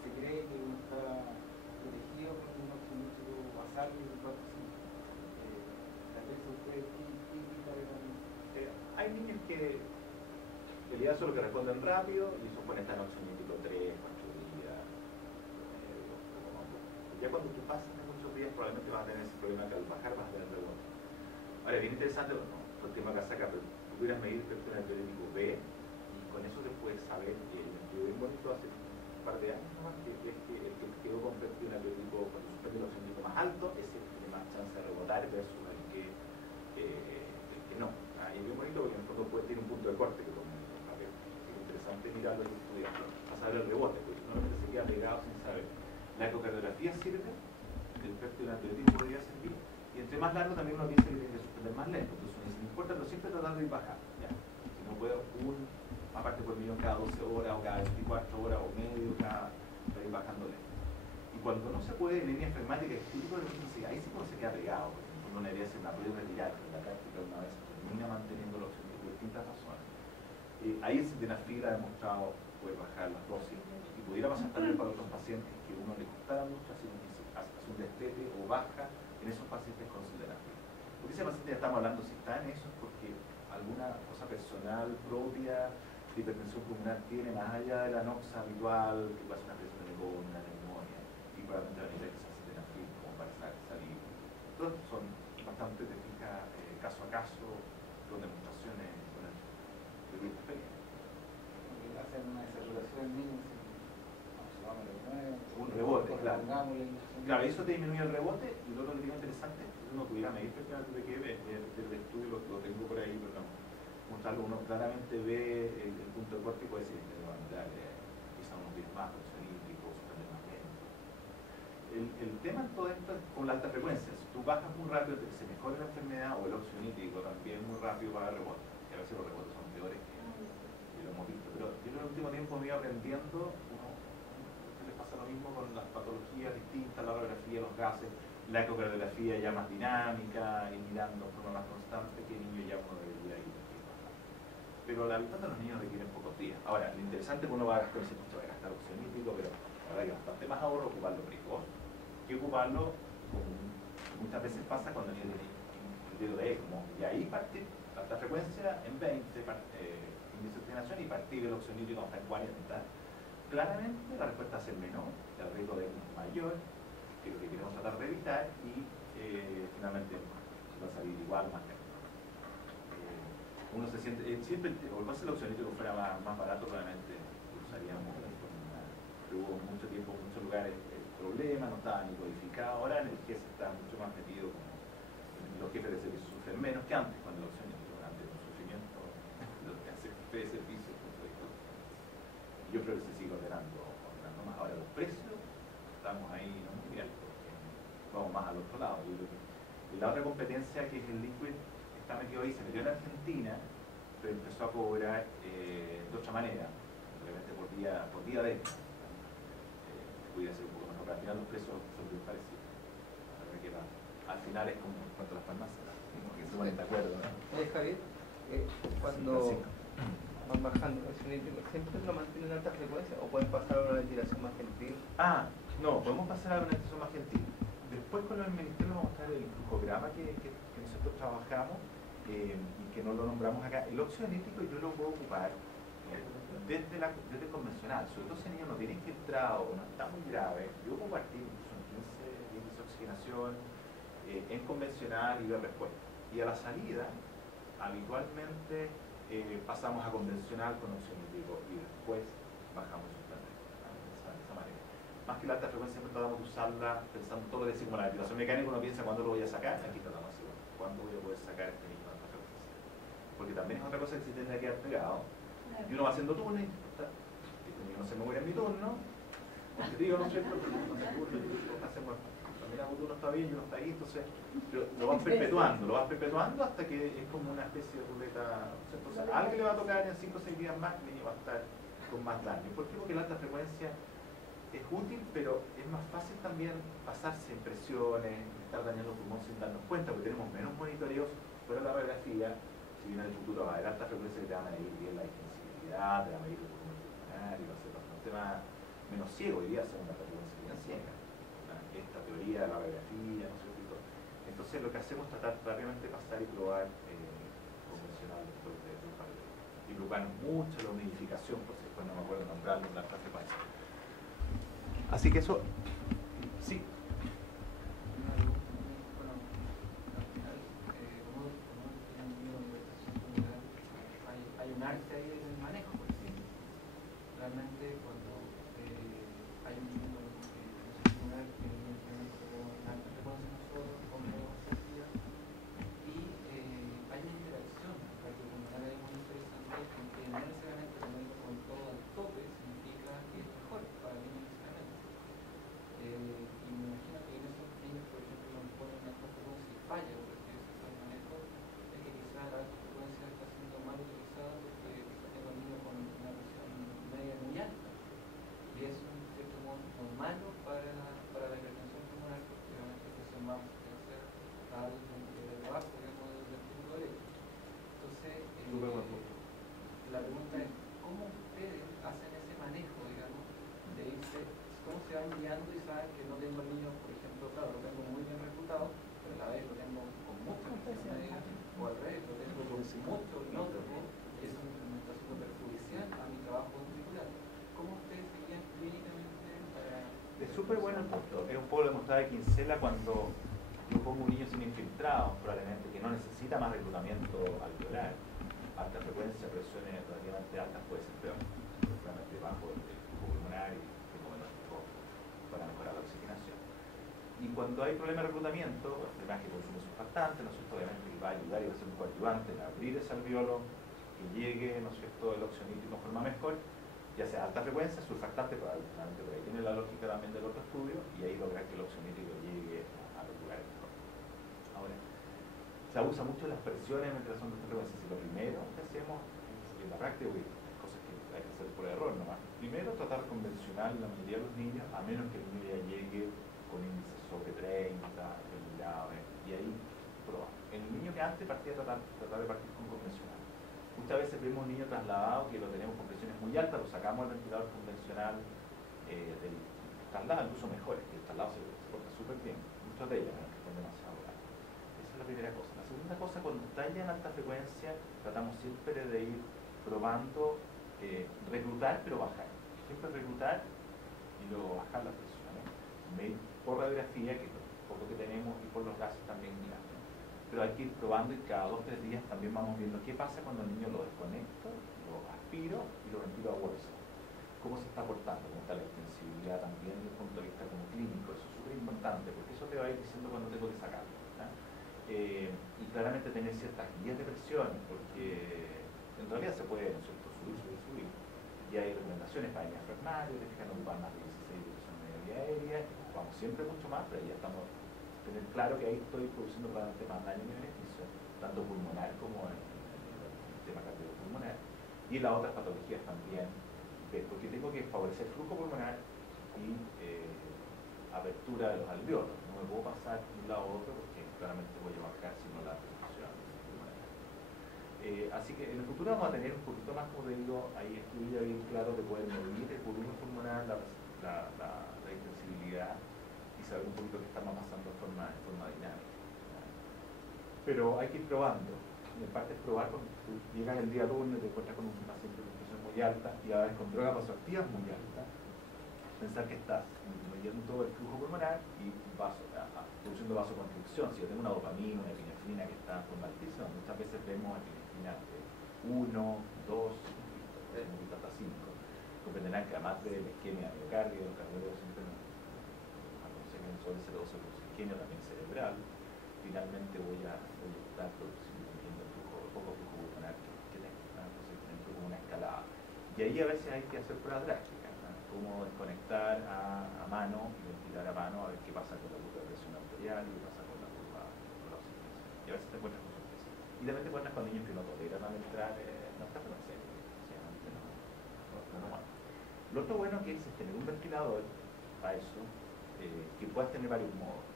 se cree que uno está protegido con un oxímetro basal de 4 o 5. La pesa usted típica de hay niños que en realidad son los que responden rápido y eso puede estar en oxímetro 3, 4 días. Ya cuando tú pasas de muchos días probablemente vas a tener ese problema que al bajar vas a tener rebote. Ahora, bien interesante, el tema que saca, pero tú pudieras medir presión arteriolítico B y con eso te puedes saber que el estudio bien bonito hace un par de años nomás, que es que el que quedó con presión arteriolítico cuando suspende el oxímetro más alto es el que tiene más chance de rebotar versus el que no. Y es bien bonito porque en el fondo puede tener un punto de corte que lo es interesante mirarlo y estudiarlo, para saber el rebote, porque normalmente se queda pegado sin saber. La ecocardiografía sirve, el perfil atletismo podría servir, y entre más largo también uno piensa que tiene que suspender más lento, entonces uno dice, no importa, pero siempre tratar de ir bajando, ¿ya? Si no puedo, aparte por millón cada 12 horas, o cada 24 horas, o medio, para ir bajando lento. Y cuando no se puede, en línea enfermática, es típico de que ahí sí uno se queda pegado, porque uno debería hacer una prueba retirar, en la práctica una vez termina manteniendo los objetivos por distintas razones. Ahí el sildenafil ha demostrado puede bajar las dosis y pudiera pasar también para otros pacientes que uno le costara mucho hacer un destete o baja en esos pacientes con sildenafil. Porque ese paciente ya estamos hablando, si está en eso es porque alguna cosa personal propia de hipertensión pulmonar tiene, más allá de la noxa habitual, que puede ser una presión de colon, una neumonía, y probablemente va a necesitar que sea sildenafil como para salir. Entonces son bastante, te fijas, caso a caso, con demostraciones de grupos pequeños. Hacen una desaturación en niños, un rebote, claro. Claro, eso te disminuye el rebote, y lo que digo interesante, si uno pudiera medir perfectamente de qué del estudio, lo tengo por ahí, pero no mostrarlo, uno claramente ve el punto de corte y puede decir que va a andar quizá unos días más, oxínicos, más lento. El tema en todo esto es con la alta frecuencia. Si tú bajas muy rápido, que se mejore la enfermedad, o el óxido nítrico también muy rápido para el rebote, que a veces los rebotes son peores que lo hemos visto. Pero yo en el último tiempo me iba aprendiendo, ¿qué les pasa lo mismo con las patologías distintas, la radiografía, los gases, la ecocardiografía ya más dinámica y mirando de forma más constante, que el niño ya uno debería ir bajando. Pero la mitad de los niños requieren pocos días. Ahora, lo interesante es que uno va a gastar, va a gastar óxido nítrico, pero la verdad que bastante más ahorro ocuparlo precoz que ocuparlo, como muchas veces pasa cuando el niño tiene el dedo de ECMO, y ahí partir alta frecuencia en 20, índice de oxigenación, y partir el óxido nítrico hasta en 40. Claramente la respuesta va a ser menor, el riesgo de ECMO es mayor, que es lo que queremos tratar de evitar, y finalmente va a salir igual más lento. Uno se siente, siempre, o el óxido nítrico fuera más barato, realmente lo usaríamos, pero hubo mucho tiempo, en muchos lugares, problema, no estaba ni codificado. Ahora en el GES está mucho más metido, los jefes de servicio sufren menos que antes, cuando los años antes un sufrimiento, los que hacen jefe de servicio, yo creo que se sigue ordenando más. Ahora los precios, estamos ahí no muy bien, porque vamos más al otro lado. Yo creo que la otra competencia, que es el Liquid, está metido ahí, se metió en Argentina, pero empezó a cobrar de otra manera, realmente por día de pudiera ser un poco mejor, pero al final los precios son muy parecidos. La verdad que al final es como en cuanto a las farmacias, que se ponen de acuerdo, ¿no? Javier, cuando van bajando el óxido nítrico, ¿siempre lo mantienen en alta frecuencia o pueden pasar a una ventilación más gentil? No, podemos pasar a una ventilación más gentil. Después con el ministerio vamos a mostrar el flujograma que nosotros trabajamos y que no lo nombramos acá. El óxido nítrico yo lo puedo ocupar desde convencional, sobre todo si el niño no tiene infiltrado o no está muy grave, yo puedo partir incluso en 15 índice de oxigenación en convencional y ver respuesta. Y a la salida, habitualmente pasamos a convencional con óxido nítrico y después bajamos sustancias de esa manera. Más que la alta frecuencia, siempre tratamos de usarla pensando todo lo que decimos como la ventilación mecánica. Uno piensa cuándo lo voy a sacar, aquí tratamos de decir, ¿cuándo voy a poder sacar este niño de alta frecuencia? Porque también es otra cosa que se tendrá que quedar pegado. Y uno va haciendo turno y no se me muere en mi turno, aunque digo, no sé, pero no se turno, hacemos, también hago turno está bien y uno está ahí, entonces pero lo vas perpetuando hasta que es como una especie de ruleta. Entonces, a alguien le va a tocar en 5 o 6 días más, el niño va a estar con más daño. ¿Por qué? Porque la alta frecuencia es útil, pero es más fácil también pasarse impresiones, estar dañando el pulmón sin darnos cuenta, porque tenemos menos monitoreos fuera de la radiografía. Si bien en el futuro va a haber alta frecuencia que te va a medir bien la intensividad, te va a medir el volumen pulmonar, va a ser bastante menos ciego, hoy día hacer una alta frecuencia bien ciega. Esta teoría de la radiografía, no sé qué todo. Entonces lo que hacemos es tratar rápidamente de pasar y probar convencional después de un par de días. Y preocuparnos mucho la humidificación, por si después no me acuerdo nombrarlo en la alta frecuencia. Así que eso, sí. Hay un arte ahí en el manejo, porque realmente cuando hay un pulmonar que evidentemente con alta frecuencia nosotros como necesidad y hay una interacción cardiopulmonar ahí muy interesante en que no necesariamente tenerlo con todo al tope significa que es mejor para mí necesariamente. Y me imagino que en esos niños, por ejemplo, nos ponen una alta frecuencia y falla, porque ese es el manejo, es que quizás la alta frecuencia está siendo mal utilizada porque quizás tengo un niño con una presión media muy alta. Y es un cierto modo malo para la hipertensión pulmonar, porque obviamente la presión va a ser al debajo, digamos, del punto derecho. Entonces, la pregunta es, ¿cómo ustedes hacen ese manejo, digamos, de irse, cómo se van guiando y saben que no tengo al niño, por ejemplo, claro, lo tengo muy bien refutado, pero a la vez lo tengo con mucha presión media, o al revés, lo tengo con mucho nótropo, y eso me está siendo perjudicial a mi trabajo ventricular? ¿Cómo ustedes se guían clínicamente para...? Es súper bueno el punto. Es un poco demostrado de Kinsella cuando yo pongo un niño sin infiltrado, probablemente, que no necesita más reclutamiento alveolar, alta frecuencia, presiones relativamente altas puede ser peor, realmente bajo el flujo pulmonar y como para mejorar la oxigenación. Y cuando hay problema de reclutamiento, además que consume surfactante, ¿no es cierto? Obviamente que va a ayudar y va a ser un coadyuvante a abrir ese alveolo que llegue, ¿no es cierto?, el oxionítrico en forma mejor, ya sea alta frecuencia, surfactante, probablemente por ahí tiene la lógica también del otro estudio, y ahí lograr que el oxionítrico llegue a los lugares mejor. Ahora, se abusa mucho las presiones en ventilación de alta frecuencia. Si lo primero que hacemos en la práctica, hay cosas que hay que hacer por error nomás. Primero, tratar convencional la mayoría de los niños, a menos que el niño ya llegue con índices sobre 30, y ahí probar. En el niño que antes partía, tratar de partir con convencional. Muchas veces vemos un niño trasladado que lo tenemos con presiones muy altas, lo sacamos del ventilador convencional del traslado, incluso mejores, que el traslado se porta súper bien. Muchos de ellos, que están demasiado grandes. Esa es la primera cosa. La segunda cosa, cuando está ya en alta frecuencia, tratamos siempre de ir probando reclutar, pero bajar. Siempre reclutar y luego bajar las presiones. Medir por radiografía, que es lo poco que tenemos, y por los gases también mirando. Pero hay que ir probando y cada 2 o 3 días también vamos viendo qué pasa cuando el niño lo desconecto, lo aspiro y lo ventilo a bolsa. Cómo se está portando, cómo está la extensibilidad también desde el punto de vista como clínico. Eso es súper importante porque eso te va a ir diciendo cuándo tengo que sacarlo. Y claramente tener ciertas guías de presión, porque en realidad se puede, ¿no es cierto?, subir. Y hay recomendaciones para diafragmáticos, que no ocupan más de 16 de presión media vía aérea, vamos siempre mucho más, pero ya estamos tener claro que ahí estoy produciendo realmente más daño que beneficio, tanto pulmonar como en el tema cardiopulmonar, y en las otras patologías también, porque tengo que favorecer flujo pulmonar y apertura de los alveolos. No me puedo pasar de un lado a otro porque claramente voy a bajar sino la perfusión pulmonar. Así que en el futuro vamos a tener un poquito más, como te digo, ahí estudio bien claro de poder medir el volumen pulmonar, la intensibilidad, y saber un poquito qué está pasando en forma dinámica. Pero hay que ir probando. En parte es probar, cuando tú llegas el día lunes, te encuentras con un paciente con presión muy alta y a veces con drogas vasoactivas muy alta, pensar que estás disminuyendo el flujo pulmonar y produciendo vasoconstricción. Si yo tengo una dopamina, una epinefrina que está en forma altísima, muchas veces vemos epinefrina de 1, 2, hasta 5. Comprenderán que además de la isquemia miocardio, los cardiólogos siempre sobre ese 12 isquemia también cerebral, finalmente voy a estar produciendo el poco flujo pulmonar que tengo. Entonces entro como una escalada. Y ahí a veces hay que hacer pruebas drásticas, como desconectar a mano y ventilar a mano a ver qué pasa con la curva de presión arterial y qué pasa con la curva de la oxigenación. Y a veces te encuentras con sorpresa. Y también te encuentras con niños que no toleran al entrar, no está con serio, sencillamente no van. Lo otro bueno que es tener un ventilador para eso, que puedas tener varios modos,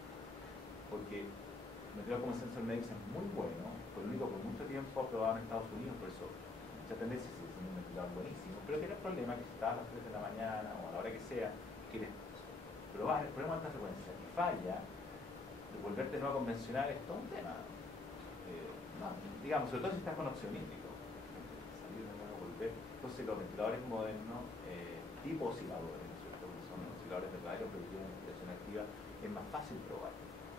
porque el ventilador como Sensor Medics es muy bueno, por lo único por mucho tiempo aprobado en Estados Unidos, por eso mucha tendencia sigue siendo un ventilador buenísimo, pero tiene el problema que si estás a las 3 de la mañana o a la hora que sea, quieres probar el problema de alta frecuencia y falla, devolverte de nuevo convencional es todo un tema. Digamos, sobre todo si estás con oxionítrico, salir de nuevo, volver. Entonces los ventiladores modernos, tipo osciladores, ¿no es cierto?, que son osciladores de radio, pero tienen respiración activa, es más fácil probar.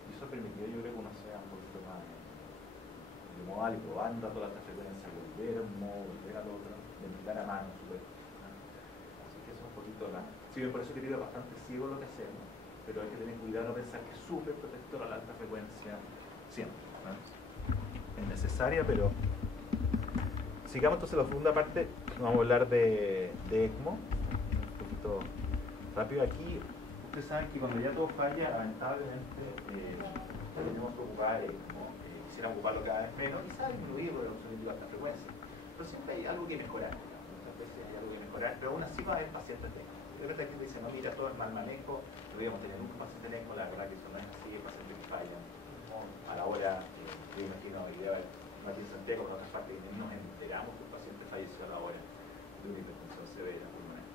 Y eso ha permitido, yo creo, que uno sea un poquito más de modal y probar un rato la alta frecuencia, volver a un modo, volver al otro, ventilar a mano, súper. Así que eso es un poquito la... Sí, por eso que digo bastante ciego lo que hacemos, pero hay que tener cuidado no pensar que es súper protector a la alta frecuencia siempre. Es necesaria, pero... Sigamos entonces la segunda parte, vamos a hablar de ECMO, un poquito rápido aquí. Ustedes saben que cuando ya todo falla, lamentablemente tenemos que ocupar ECMO, quisiera ocuparlo cada vez menos y se ha disminuido el oxígeno de alta frecuencia. Pero siempre hay algo que mejorar, muchas veces hay algo que mejorar, pero aún así va a haber pacientes de ECMO. De verdad que dice, no, mira, todo es mal manejo, no hubiéramos tenido nunca paciente de ECMO, la verdad que eso no es así, hay pacientes que fallan. A la hora, yo imagino, iría a Martín Santiago, en otras partes, y nos enteramos que un paciente falleció a la hora de una hipertensión severa pulmonar.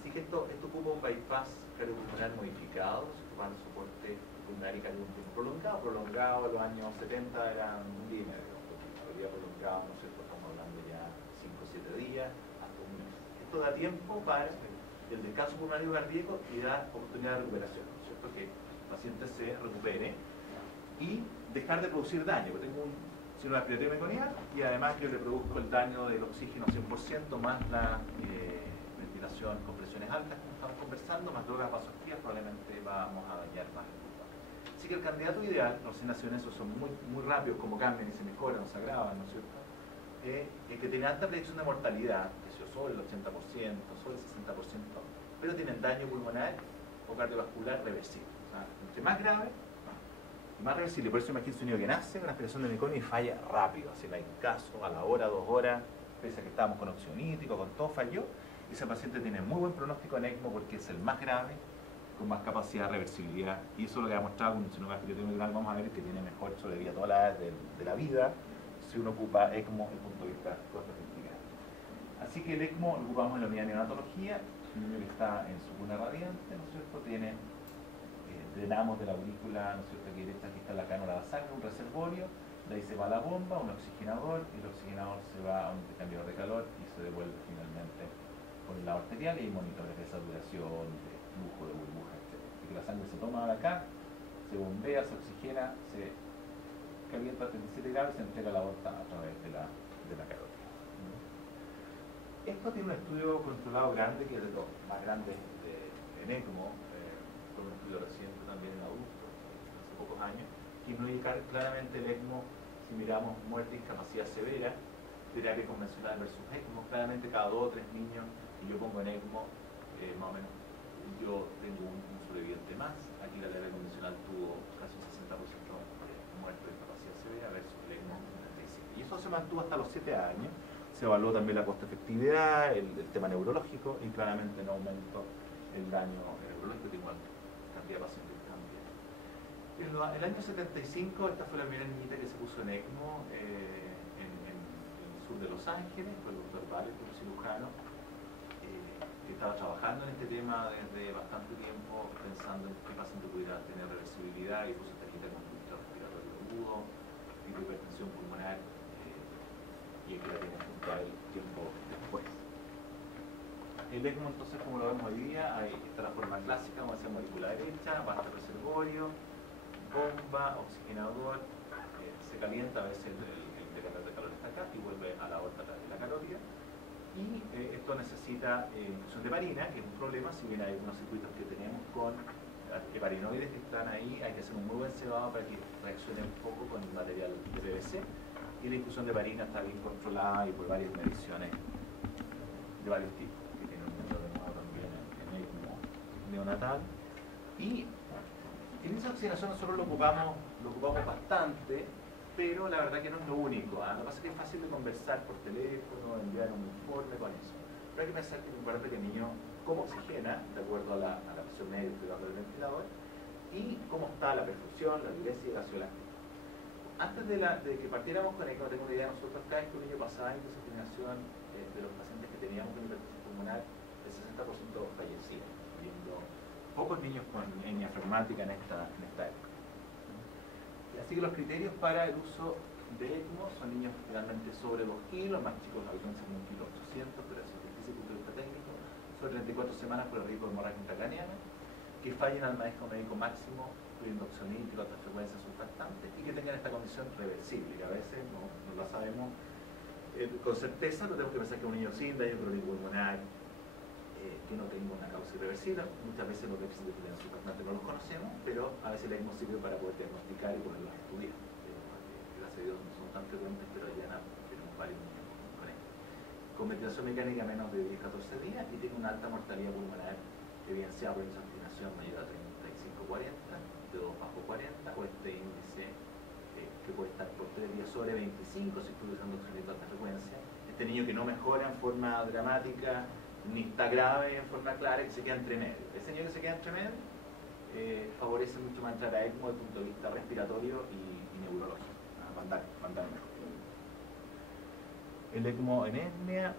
Así que esto ocupa un bypass cardiopulmonar modificado, se ocupa el soporte pulmonar y cardiopulmonar prolongado, en los años 70 eran un día y medio, el día prolongado, no sé, estamos hablando ya 5 o 7 días, hasta un mes. Esto da tiempo para el descanso pulmonar y cardíaco y da oportunidad de recuperación, ¿no es cierto? Que el paciente se recupere y dejar de producir daño, porque tengo un síndrome respiratorio meconial y además yo le produzco el daño del oxígeno 100% más la ventilación con presiones altas, como estamos conversando, más drogas vasoactivas, probablemente vamos a dañar más el pulmón. Así que el candidato ideal, los recién nacidos esos son muy rápidos, como cambian y se mejoran, se agravan, ¿no es cierto? que tienen alta predicción de mortalidad, que es sobre el 80%, sobre el 60%, pero tienen daño pulmonar o cardiovascular reversible. O sea, entre más grave, más reversible. Por eso imagínense un niño que nace con una aspiración de meconium y falla rápido, así no hay caso, a la hora, 2 horas, pese a que estábamos con óxido nítrico, con todo falló. Ese paciente tiene muy buen pronóstico en ECMO porque es el más grave, con más capacidad de reversibilidad, y eso es lo que ha demostrado con un sonografía epidemiológica, vamos a ver que tiene mejor sobrevida toda la edad de la vida si uno ocupa ECMO desde el punto de vista costo-efectividad. Así que el ECMO lo ocupamos en la unidad de neonatología, un niño que está en su cuna radiante, ¿no es cierto? Drenamos de la aurícula, ¿no es cierto? Aquí derecha, aquí está la cánula de sangre, un reservorio, de ahí se va la bomba, un oxigenador, y el oxigenador se va a un intercambiador de calor y se devuelve finalmente por el lado arterial, y hay monitores de saturación, de flujo de burbujas, etc. Así que la sangre se toma de acá, se bombea, se oxigena, se calienta a 37 grados y se entrega a la aorta a través de la carótida. Esto tiene un estudio controlado grande, que es de los más grandes en ECMO, con un estudio reciente también en adultos, hace pocos años, que indica claramente el ECMO, si miramos muerte e discapacidad severa, terapia convencional versus ECMO, claramente cada 2 o 3 niños que yo pongo en ECMO, más o menos, yo tengo un sobreviviente más. Aquí la terapia convencional tuvo casi un 60% de muerte de discapacidad severa versus el ECMO 35%. Y eso se mantuvo hasta los 7 años. Se evaluó también la costo-efectividad, el tema neurológico, y claramente no aumentó el daño neurológico, que igual cantidad de pacientes cambia. En el año 75, esta fue la primera niñita que se puso en ECMO en el sur de Los Ángeles, fue el doctor Vale, un cirujano, que estaba trabajando en este tema desde bastante tiempo, pensando en qué paciente pudiera tener reversibilidad, y puso esta niñita con conflicto respiratorio agudo, hipertensión pulmonar, y aquí la tiene junto a él tiempo después. El ECMO, entonces, como lo vemos hoy día, ahí está la forma clásica, como decíamos, auricular derecha, basta reservorio, bomba, oxigenador, se calienta, a veces el decantador de calor está acá y vuelve a la aorta de la carótida. Y esto necesita infusión de heparina, que es un problema, si bien hay algunos circuitos que tenemos con heparinoides que están ahí, hay que hacer un muy buen cebado para que reaccione un poco con el material de PVC. Y la infusión de heparina está bien controlada y por varias mediciones de varios tipos, que tiene un método también en ECMO neonatal. Y en esa oxigenación nosotros lo ocupamos bastante, pero la verdad que no es lo único. Lo que pasa es que es fácil de conversar por teléfono, enviar un informe con eso. Pero hay que pensar que es importante que el niño cómo oxigena, de acuerdo a la presión media que estoy dando del ventilador, y cómo está la perfusión, la vivencia y el gaseoláctico. Antes de que partiéramos con ECMO, tengo una idea, nosotros cada vez que un niño pasaba en oxigenación, de los pacientes que teníamos con hipertensión pulmonar, el 60% fallecían, viendo pocos niños con etnia flegmática en esta época. Así que los criterios para el uso de ECMO son niños realmente sobre 2 kilos, más chicos habitualmente son 1,8 kg, pero eso es difícil desde el punto de vista técnico, sobre 34 semanas por el riesgo de hemorragia intracraneana, que fallen al manejo médico máximo, incluyendo oxionítrico, alta frecuencia surfactante, y que tengan esta condición reversible, que a veces no la sabemos con certeza, pero tenemos que pensar que un niño sin daño crónico pulmonar, que no tenga una causa irreversible, muchas veces los déficits de frecuencia surfactante no los conocemos, pero a veces el ECMO sirve para poder diagnosticar y poderlos estudiar. Gracias a Dios no son tan frecuentes, pero ya tenemos varios niños con esto. Con ventilación mecánica menos de 10-14 días, y tiene una alta mortalidad pulmonar evidenciada por esa inclinación mayor a 35-40, de 2 bajo 40, o este índice que puede estar por 3 días sobre 25 si estoy usando oxígeno de alta frecuencia. Este niño que no mejora en forma dramática, ni está grave en forma clara, que se queda entre medio. Ese niño que se queda entre medio favorece mucho más entrar a ECMO desde el punto de vista respiratorio y neurológico. Mandar mejor. El ECMO en etnia.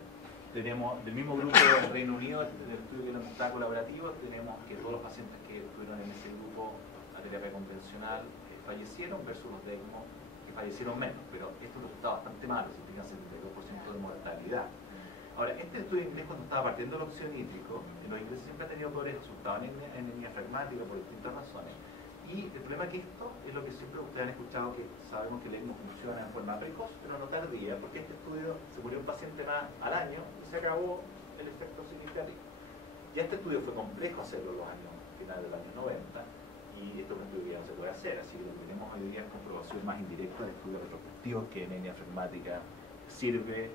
Tenemos del mismo grupo del Reino Unido, del estudio que nos está colaborativo, tenemos que todos los pacientes que estuvieron en ese grupo a terapia convencional fallecieron versus los de ECMO que fallecieron menos, pero esto resulta bastante malo, se tiene 72% de mortalidad. Ahora, este estudio inglés, cuando estaba partiendo el óxido nítrico, los ingleses siempre han tenido peores resultados en anemia flegmática por distintas razones. Y el problema es que esto es lo que siempre ustedes han escuchado, que sabemos que el ECMO funciona en forma precoz, pero no tardía, porque este estudio se murió un paciente más al año y se acabó el efecto significativo. Ya este estudio fue complejo hacerlo en los años finales de los años 90, y esto es un estudio que ya no se puede hacer, así que lo que tenemos hoy día es comprobación más indirecta de estudios retrospectivos que en anemia flegmática sirve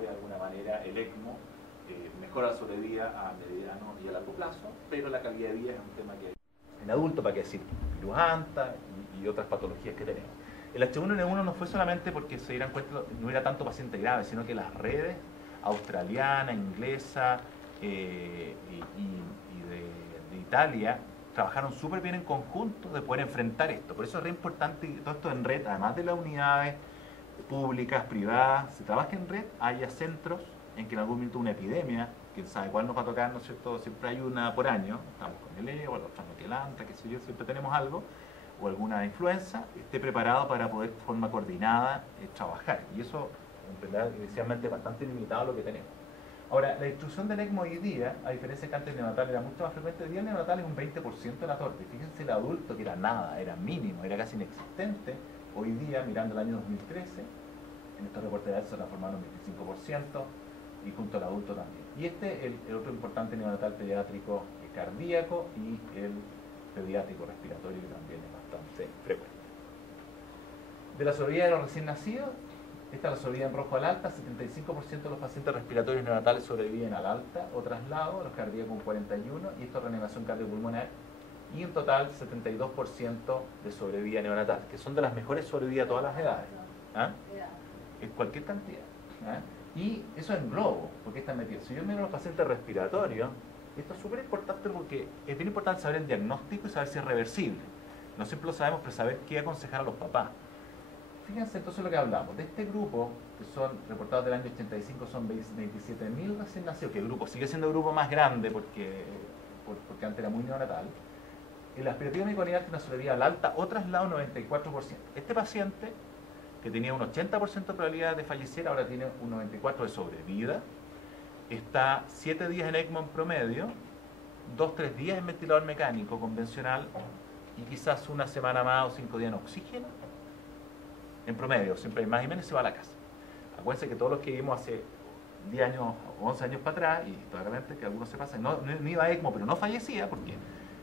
de alguna manera el ECMO, mejora la sobrevida a mediano y a largo plazo, pero la calidad de vida es un tema que hay en adulto, para qué decir, virus anta y otras patologías que tenemos. El H1N1 no fue solamente porque se dieran cuenta, no era tanto paciente grave, sino que las redes australiana, inglesa y de Italia trabajaron súper bien en conjunto de poder enfrentar esto. Por eso es re importante todo esto en red, además de las unidades públicas, privadas, se trabaja en red, haya centros en que en algún momento una epidemia, quién sabe cuál nos va a tocar, ¿no es cierto? Siempre hay una por año, estamos con el EO, la otra notielanta, qué sé yo, siempre tenemos algo, o alguna influenza, esté preparado para poder de forma coordinada trabajar. Y eso, en verdad, inicialmente es bastante limitado lo que tenemos. Ahora, la instrucción del ECMO hoy día, a diferencia que antes el neonatal era mucho más frecuente, hoy día el neonatal es un 20% de la torta. Y fíjense el adulto, que era nada, era mínimo, era casi inexistente. Hoy día, mirando el año 2013, en estos reportes de edad se transformaron en 25%, y junto al adulto también. Y este es el otro importante neonatal pediátrico cardíaco y el pediátrico respiratorio, que también es bastante frecuente. De la sobrevida de los recién nacidos, esta es la sobrevida en rojo al alta, 75% de los pacientes respiratorios neonatales sobreviven al alta o traslado, los cardíacos un 41%, y esto es reanimación cardiopulmonar, y en total 72% de sobrevida neonatal, que son de las mejores sobrevidas de todas las edades. ¿Ah? En cualquier cantidad. ¿Ah? Y eso en globo, porque están metidos. Si yo miro a los pacientes respiratorios, esto es súper importante porque es bien importante saber el diagnóstico y saber si es reversible. No siempre lo sabemos, pero saber qué aconsejar a los papás. Fíjense entonces lo que hablamos. De este grupo, que son reportados del año 85, son 27.000 recién nacidos, que el grupo sigue siendo el grupo más grande porque antes era muy neonatal. El aspirativo meconial tiene una sobrevida al alta o traslado 94%. Este paciente, que tenía un 80% de probabilidad de fallecer, ahora tiene un 94% de sobrevida. Está 7 días en ECMO en promedio, 2-3 días en ventilador mecánico convencional y quizás una semana más o 5 días en oxígeno. En promedio, siempre hay más y menos, se va a la casa. Acuérdense que todos los que vimos hace 10 años o 11 años para atrás, y probablemente que algunos se pasen, no iba a ECMO, pero no fallecía, porque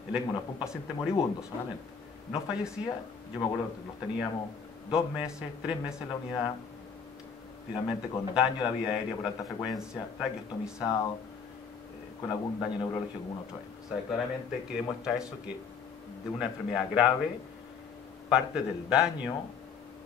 el ECMO no es un paciente moribundo solamente. No fallecía, yo me acuerdo que los teníamos 2 meses, 3 meses en la unidad, finalmente con daño a la vía aérea por alta frecuencia, traqueostomizado, con algún daño neurológico, algún otro evento. O sea, claramente que demuestra eso, que de una enfermedad grave, parte del daño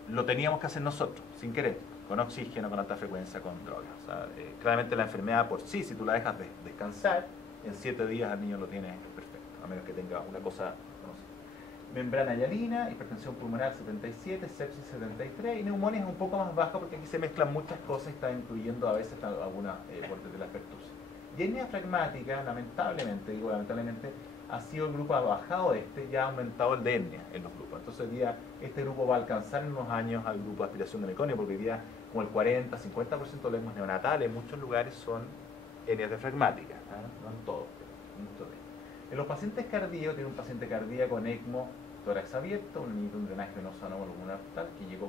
lo teníamos que hacer nosotros, sin querer, con oxígeno, con alta frecuencia, con drogas. O sea, claramente la enfermedad por sí, si tú la dejas descansar, en 7 días al niño lo tienes perfecto, a menos que tenga una cosa, no sé. Membrana hialina, hipertensión pulmonar 77, sepsis 73, y neumonía es un poco más baja porque aquí se mezclan muchas cosas y está incluyendo a veces algunas bordes de la pertusis. Y etnia fragmática, lamentablemente, ha sido el grupo, ha bajado ya ha aumentado el de etnia en los grupos. Entonces hoy día este grupo va a alcanzar en unos años al grupo de aspiración de meconio, porque hoy día como el 40-50% de los ECMOs neonatales en muchos lugares son etnias diafragmáticas, no en todos, pero muchos de ellos. En los pacientes cardíacos, tiene un paciente cardíaco con ECMO, tórax abierto, un niño con drenaje venoso anómalo pulmonar total, que llegó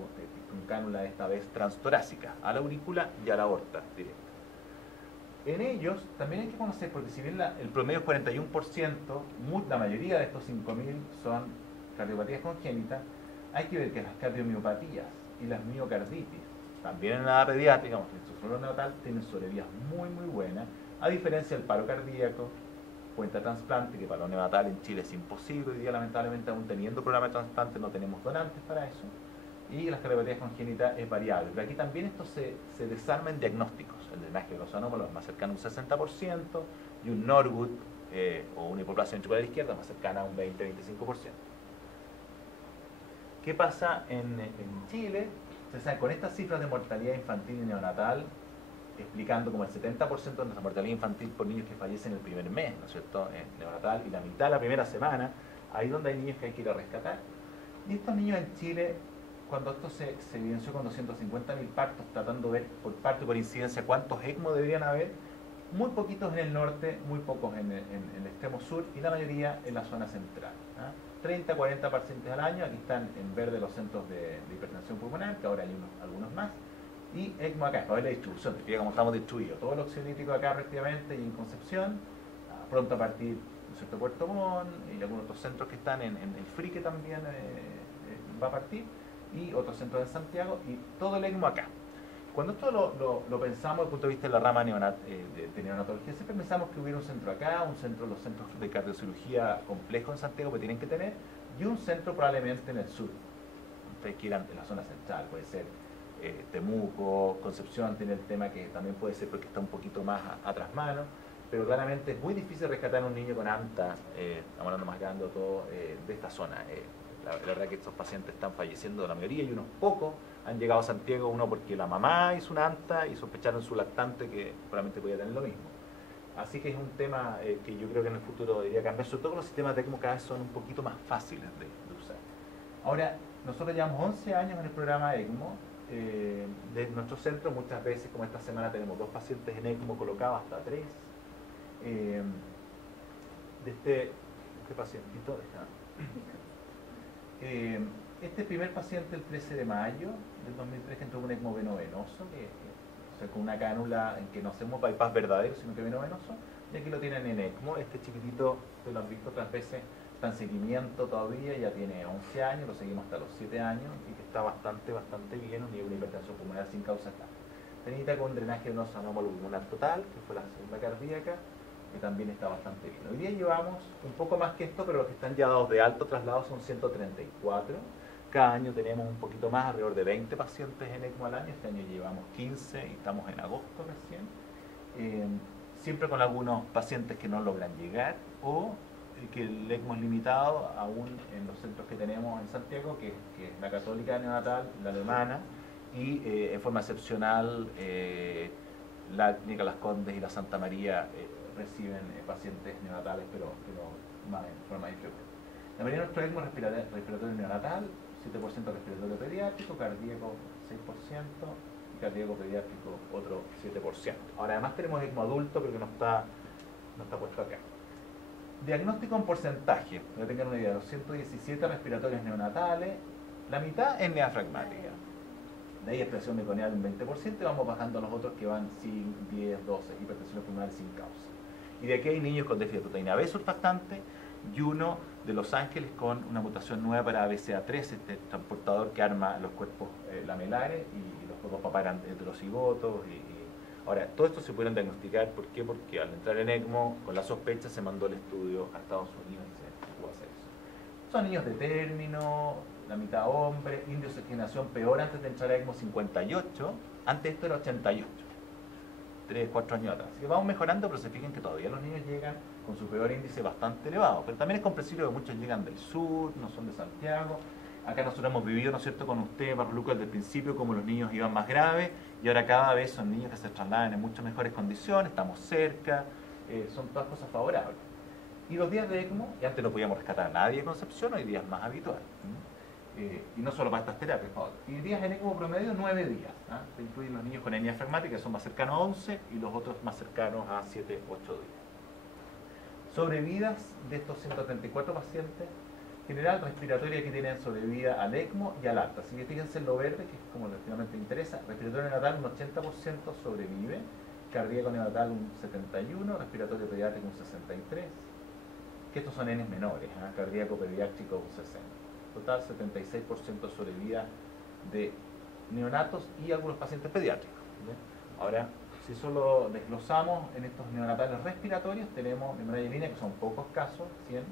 con cánula esta vez transtorácica, a la aurícula y a la aorta directa. En ellos también hay que conocer, porque si bien el promedio es 41%, la mayoría de estos 5.000 son cardiopatías congénitas, hay que ver que las cardiomiopatías y las miocarditis, también en la edad pediátrica, como el sufrimiento neonatal, tienen sobrevidas muy buenas, a diferencia del paro cardíaco, cuenta trasplante, que para lo neonatal en Chile es imposible, hoy día lamentablemente aún teniendo programa de trasplante no tenemos donantes para eso, y las cardiopatías congénitas es variable. Pero aquí también esto se desarma en diagnósticos. El drenaje venoso anómalo es más cercano a un 60% y un Norwood o una hipoplasia ventricular izquierda más cercana a un 20-25%. ¿Qué pasa en Chile? Ustedes saben, con estas cifras de mortalidad infantil y neonatal, explicando como el 70% de nuestra mortalidad infantil por niños que fallecen el primer mes, ¿no es cierto?, en neonatal, y la mitad la primera semana, ahí donde hay niños que hay que ir a rescatar. Y estos niños en Chile, cuando esto se evidenció con 250.000 partos, tratando de ver por parto y por incidencia cuántos ECMO deberían haber, muy poquitos en el norte, muy pocos en el extremo sur y la mayoría en la zona central. 30-40 pacientes al año, aquí están en verde los centros de hipertensión pulmonar, que ahora hay algunos más, y ECMO acá, para ver la distribución, te fijas cómo estamos distribuidos, todo el oxidolítico acá respectivamente y en Concepción, pronto a partir de cierto Puerto Montt y algunos otros centros que están en el Frique también va a partir. y otro centro en Santiago, y todo el ECMO acá. Cuando esto lo pensamos desde el punto de vista de la rama de neonatología, siempre pensamos que hubiera un centro acá, un centro, los centros de cardiocirugía complejo en Santiago que tienen que tener, y un centro probablemente en el sur. Ustedes quieran en la zona central, puede ser Temuco, Concepción tiene el tema que también puede ser porque está un poquito más atrás mano, pero claramente es muy difícil rescatar a un niño con ANTA, estamos hablando más grande todo, de esta zona. La verdad que estos pacientes están falleciendo, la mayoría, y unos pocos han llegado a Santiago, uno porque la mamá hizo una ANTA y sospecharon su lactante que probablemente podía tener lo mismo. Así que es un tema que yo creo que en el futuro debería cambiar, sobre todo los sistemas de ECMO cada vez son un poquito más fáciles de usar. Ahora, nosotros llevamos 11 años en el programa ECMO, de nuestro centro, muchas veces, como esta semana tenemos 2 pacientes en ECMO colocados, hasta 3. De este pacientito, este primer paciente el 13 de mayo del 2003 que entró con ECMO veno-venoso, o sea, con una cánula en que no hacemos bypass verdadero, sino que veno-venoso, y aquí lo tienen en ECMO. Este chiquitito, ustedes lo han visto otras veces, está en seguimiento todavía, ya tiene 11 años, lo seguimos hasta los 7 años, y que está bastante bien, un nivel de hipertensión pulmonar sin causa clara. Tenita con drenaje venoso anómalo pulmonar total, que fue la segunda cardíaca, que también está bastante bien. Hoy día llevamos un poco más que esto, pero los que están ya dados de alto traslado son 134. Cada año tenemos un poquito más, alrededor de 20 pacientes en ECMO al año. Este año llevamos 15 y estamos en agosto recién. Siempre con algunos pacientes que no logran llegar o que el ECMO es limitado, aún en los centros que tenemos en Santiago, que es la Católica Neonatal, la Alemana, y en forma excepcional la Clínica Las Condes y la Santa María reciben pacientes neonatales, pero más en forma infrecuente. La mayoría de nuestro ECMO respiratorio neonatal, 7% respiratorio pediátrico, cardíaco 6% y cardíaco pediátrico otro 7%. Ahora además tenemos ECMO adulto, pero que no está puesto acá. Diagnóstico en porcentaje, para que tengan una idea, de los 117 respiratorios neonatales, la mitad es diafragmática. De ahí expresión meconial un 20% y vamos bajando a los otros que van 5, 10, 12, hipertensión pulmonar sin causa. Y de aquí hay niños con déficit de proteína B surfactante y uno de Los Ángeles con una mutación nueva para BCA3, este transportador que arma los cuerpos lamelares, y los cuerpos papá eran heterocigotos. Ahora, todo esto se pudieron diagnosticar, ¿por qué? Porque al entrar en ECMO, con la sospecha, se mandó el estudio a Estados Unidos y se pudo hacer eso. Son niños de término, la mitad hombre, índice de oxigenación peor antes de entrar a ECMO 58, antes esto era 88, 3, 4 años atrás. Así que vamos mejorando, pero se fijen que todavía los niños llegan con su peor índice bastante elevado. Pero también es comprensible que muchos llegan del sur, no son de Santiago. Acá nosotros hemos vivido, ¿no es cierto?, con usted, Barro Lucas, desde el principio, como los niños iban más graves, y ahora cada vez son niños que se trasladan en muchas mejores condiciones, estamos cerca, son todas cosas favorables. Y los días de ECMO, y antes no podíamos rescatar a nadie de Concepción, hoy día es más habitual. Y no solo para estas terapias, para otras. Y días en ECMO promedio, 9 días. Se incluyen los niños con hernia diafragmática, que son más cercanos a 11, y los otros más cercanos a 7, 8 días. Sobrevidas de estos 134 pacientes, general respiratoria que tienen sobrevida al ECMO y al ALTA. Así que fíjense en lo verde, que es como lo que finalmente interesa. Respiratorio neonatal un 80% sobrevive, cardíaco neonatal un 71%, respiratorio pediátrico un 63%, que estos son N menores, cardíaco pediátrico un 60%. Total 76% sobrevida de neonatos y algunos pacientes pediátricos. Ahora, si solo desglosamos en estos neonatales respiratorios, tenemos hemorragia de línea, que son pocos casos, 100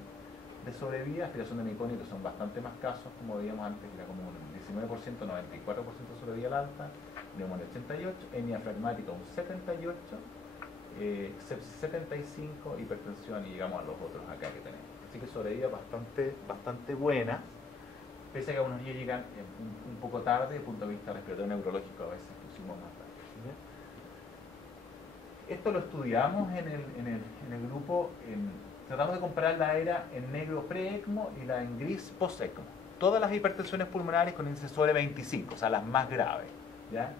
de sobrevida, aspiración de meconium, que son bastante más casos, como veíamos antes, que era como un 19%, 94% de sobrevida al alta, neumonía 88%, hernia diafragmática un 78%, sepsis 75%, hipertensión, y llegamos a los otros acá que tenemos. Así que sobrevida bastante buena, pese a que algunos niños llegan un poco tarde desde el punto de vista respiratorio neurológico, a veces pusimos más tarde. Esto lo estudiamos en el grupo, tratamos de comparar la era en negro pre-ECMO y la en gris post-ECMO. Todas las hipertensiones pulmonares con índice sobre 25, o sea, las más graves. ¿Ya?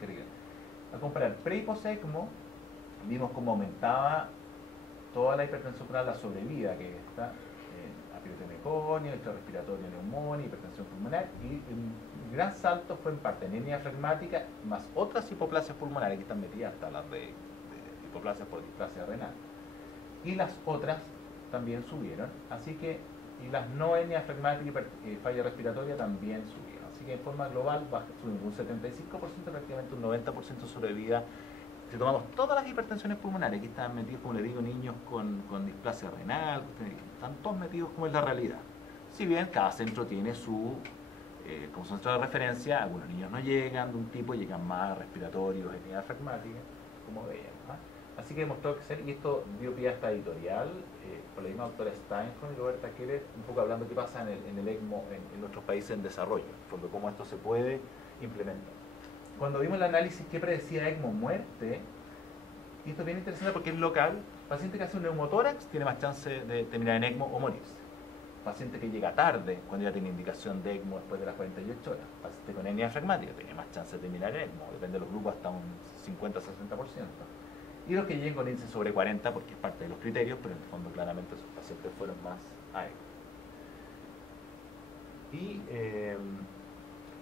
Al comparar pre y post-ECMO, vimos cómo aumentaba toda la hipertensión pulmonar, la sobrevida, que está apirotemeconio, respiratoria neumonía, hipertensión pulmonar, y el gran salto fue en parte anemia diafragmática más otras hipoplasias pulmonares, que están metidas hasta las de hipoplasias por displasia renal. Y las otras también subieron, así que, y las no hernia diafragmática y falla respiratoria también subieron. Así que en forma global baja un 75%, prácticamente un 90% sobrevida. Si tomamos todas las hipertensiones pulmonares, aquí están metidos, como le digo, niños con displasia renal, están todos metidos como en la realidad. Si bien cada centro tiene su, como centro de referencia, algunos niños no llegan de un tipo, llegan más respiratorios, etnia diafragmática, como veían. Así que demostró que ser, y esto dio pie a esta editorial, por la misma doctora Steinhorn y Roberta Keller, un poco hablando de qué pasa en el ECMO en otros países en desarrollo, sobre cómo esto se puede implementar. Cuando vimos el análisis que predecía ECMO muerte, y esto es bien interesante porque es local, paciente que hace un neumotórax tiene más chance de terminar en ECMO o morirse. Paciente que llega tarde, cuando ya tiene indicación de ECMO después de las 48 horas. Paciente con hernia diafragmática tiene más chance de terminar en ECMO, depende de los grupos hasta un 50-60%. Y los que lleguen con índice sobre 40, porque es parte de los criterios, pero en el fondo claramente esos pacientes fueron más a ECMO. Y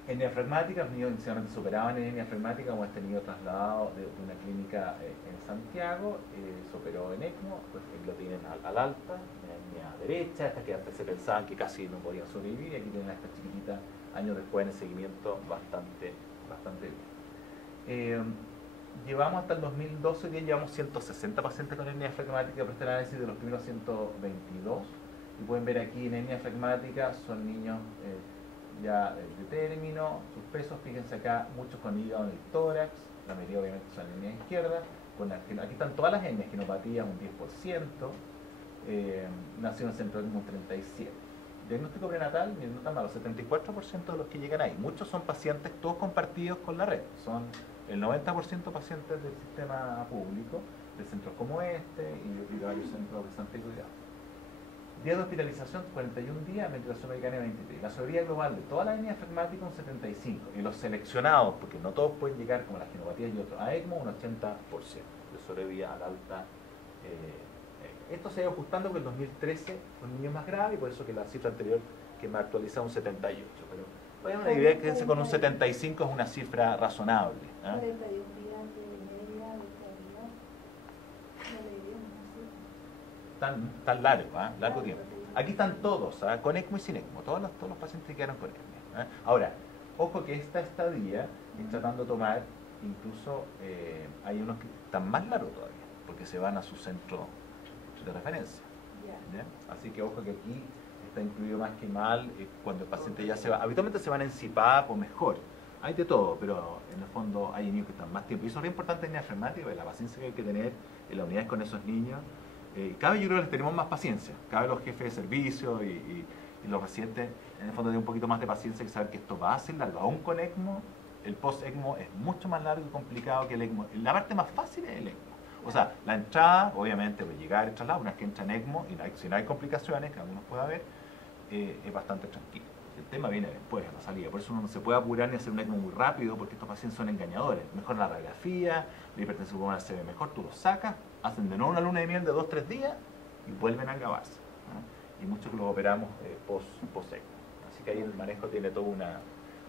hernia diafragmática, los niños inicialmente superaban en hernia diafragmática, hemos tenido trasladado de una clínica en Santiago, se operó en ECMO, pues lo tienen al alta, en hernia derecha, estas que antes se pensaban que casi no podían sobrevivir, y aquí tienen a esta chiquitita años después en el seguimiento bastante bien. Llevamos hasta el 2012, hoy llevamos 160 pacientes con hernia diafragmática, por este análisis de los primeros 122, y pueden ver aquí en hernia diafragmática son niños ya de término, sus pesos, fíjense acá, muchos con hígado en el tórax, la mayoría obviamente son en hernia izquierda, aquí están todas las hernias, genopatía un 10%, nació en centro un 37%. Diagnóstico prenatal, no tan malo, 74% de los que llegan ahí. Muchos son pacientes todos compartidos con la red, son el 90% pacientes del sistema público, de centros como este y de varios centros de Santa Cuidado. Días de hospitalización, 41 días, ventilación mecánica 23. La sobrevida global de toda la hernia diafragmática un 75%. Y los seleccionados, porque no todos pueden llegar, como la genopatía y otros, a ECMO, un 80% de sobrevida al alta. Esto se ha ido ajustando con el 2013, con niños más graves, y por eso que la cifra anterior que me actualiza un 78%. Pero hay una idea que con un 75 es una cifra razonable. 41 días de media de calidad. Tan largo, largo tiempo. Aquí están todos, con ECMO y sin ECMO, todos los pacientes que quedaron con ECMO. Ahora, ojo que esta estadía, tratando de tomar, incluso hay unos que están más largos todavía, porque se van a su centro de referencia. ¿Ya? Así que ojo que aquí está incluido más que mal cuando el paciente ya se va. Habitualmente se van en CPAP o mejor. Hay de todo, pero en el fondo hay niños que están más tiempo. Y eso es lo importante en la enfermática, la paciencia que hay que tener en las unidades con esos niños. Cada vez yo creo que les tenemos más paciencia. Cada vez los jefes de servicio y los residentes, en el fondo, tienen un poquito más de paciencia que saber que esto va a ser largo. Aún con ECMO, el post-ECMO es mucho más largo y complicado que el ECMO. La parte más fácil es el ECMO. O sea, la entrada, obviamente, pues llegar al traslado, una vez que entra en ECMO, y si no hay complicaciones, que algunos pueda haber, es bastante tranquilo. El tema viene después, a la salida. Por eso uno no se puede apurar ni hacer un ECMO muy rápido, porque estos pacientes son engañadores. Mejor la radiografía, la hipertensión pulmonar se ve mejor, tú los sacas, hacen de nuevo una luna de miel de 2-3 días y vuelven a acabarse. Y muchos que los operamos post-ECMO. Así que ahí el manejo tiene toda una...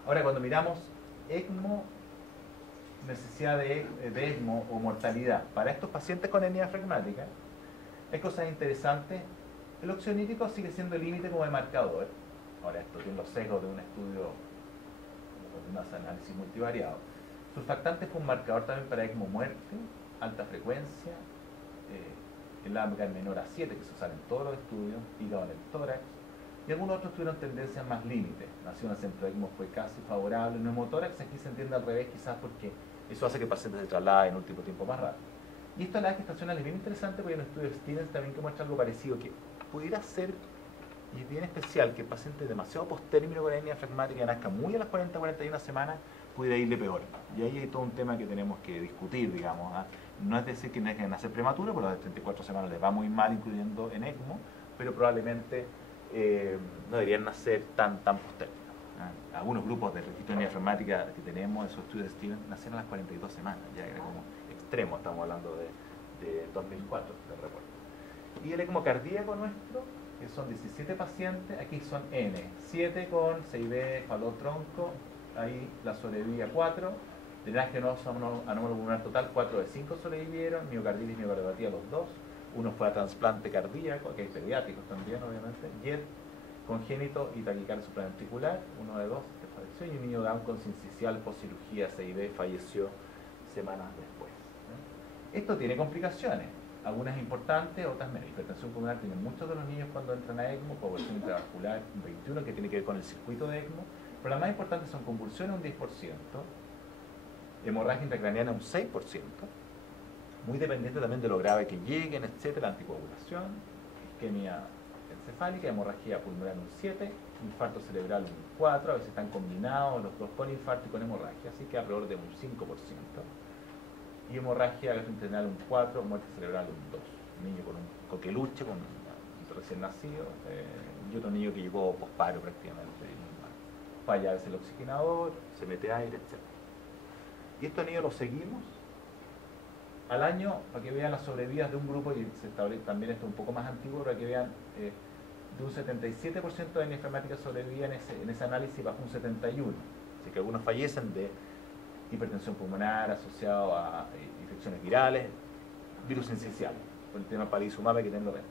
Ahora, cuando miramos ECMO, necesidad de ECMO o mortalidad para estos pacientes con hernia diafragmática, hay cosas interesantes. El óxido nítrico sigue siendo el límite como de marcador. Ahora, esto tiene los sesgos de un estudio, de un análisis multivariado. Surfactante fue un marcador también para ECMO muerte, alta frecuencia, el AMGAR menor a 7, que se usa en todos los estudios, hígado en el tórax, y algunos otros tuvieron tendencias más límites. Nació en el centro de ECMO, fue casi favorable. El neumotórax aquí se entiende al revés, quizás porque eso hace que el paciente se traslade en un tipo de tiempo más rápido. Y esto en la gestacional es bien interesante porque hay un estudio de Stevens también que muestra algo parecido, que pudiera ser, y es bien especial, que el paciente demasiado posttérmino con hernia diafragmática, que nazca muy a las 40-41 semanas, pudiera irle peor. Y ahí hay todo un tema que tenemos que discutir, digamos. No es decir que tengan que nacer prematuro, porque a las 34 semanas les va muy mal, incluyendo en ECMO, pero probablemente no deberían nacer tan posttérmino. Algunos grupos de registro de hernia diafragmática que tenemos, esos estudios de Stevens, nacieron a las 42 semanas, ya era como extremo, estamos hablando de 2004, de recuerdo. Y el ECMO cardíaco nuestro, que son 17 pacientes, aquí son N, 7 con CIB, falotronco, ahí la sobrevivía 4, drenaje anómalo pulmonar total, 4 de 5 sobrevivieron, miocarditis y miocardiopatía los 2, uno fue a trasplante cardíaco, aquí hay pediátricos también obviamente, y congénito y taquicardia supraventricular, uno de dos falleció, y un niño Down con sincicial post cirugía CIB falleció semanas después. Esto tiene complicaciones, algunas importantes, otras menos. Hipertensión pulmonar tienen muchos de los niños cuando entran a ECMO, coagulación intravascular un 21%, que tiene que ver con el circuito de ECMO, pero las más importantes son convulsiones un 10%, hemorragia intracraniana un 6%, muy dependiente también de lo grave que lleguen, etcétera, anticoagulación, isquemia encefálica, hemorragia pulmonar un 7%, infarto cerebral un 4%, a veces están combinados los dos con infarto y con hemorragia, así que alrededor de un 5%. Y hemorragia gastrointestinal un 4%, muerte cerebral un 2%. Un niño con un coqueluche, con un recién nacido, y otro niño que llegó posparo prácticamente. Falla a veces el oxigenador, se mete aire, etc. Y estos niños los seguimos al año para que vean las sobrevidas de un grupo, y se establece también esto un poco más antiguo, para que vean de un 77% de enfermática sobrevivía en ese análisis bajo un 71%. Así que algunos fallecen de hipertensión pulmonar asociado a infecciones virales, virus sincicial, por el tema palizumab que tienen los 20.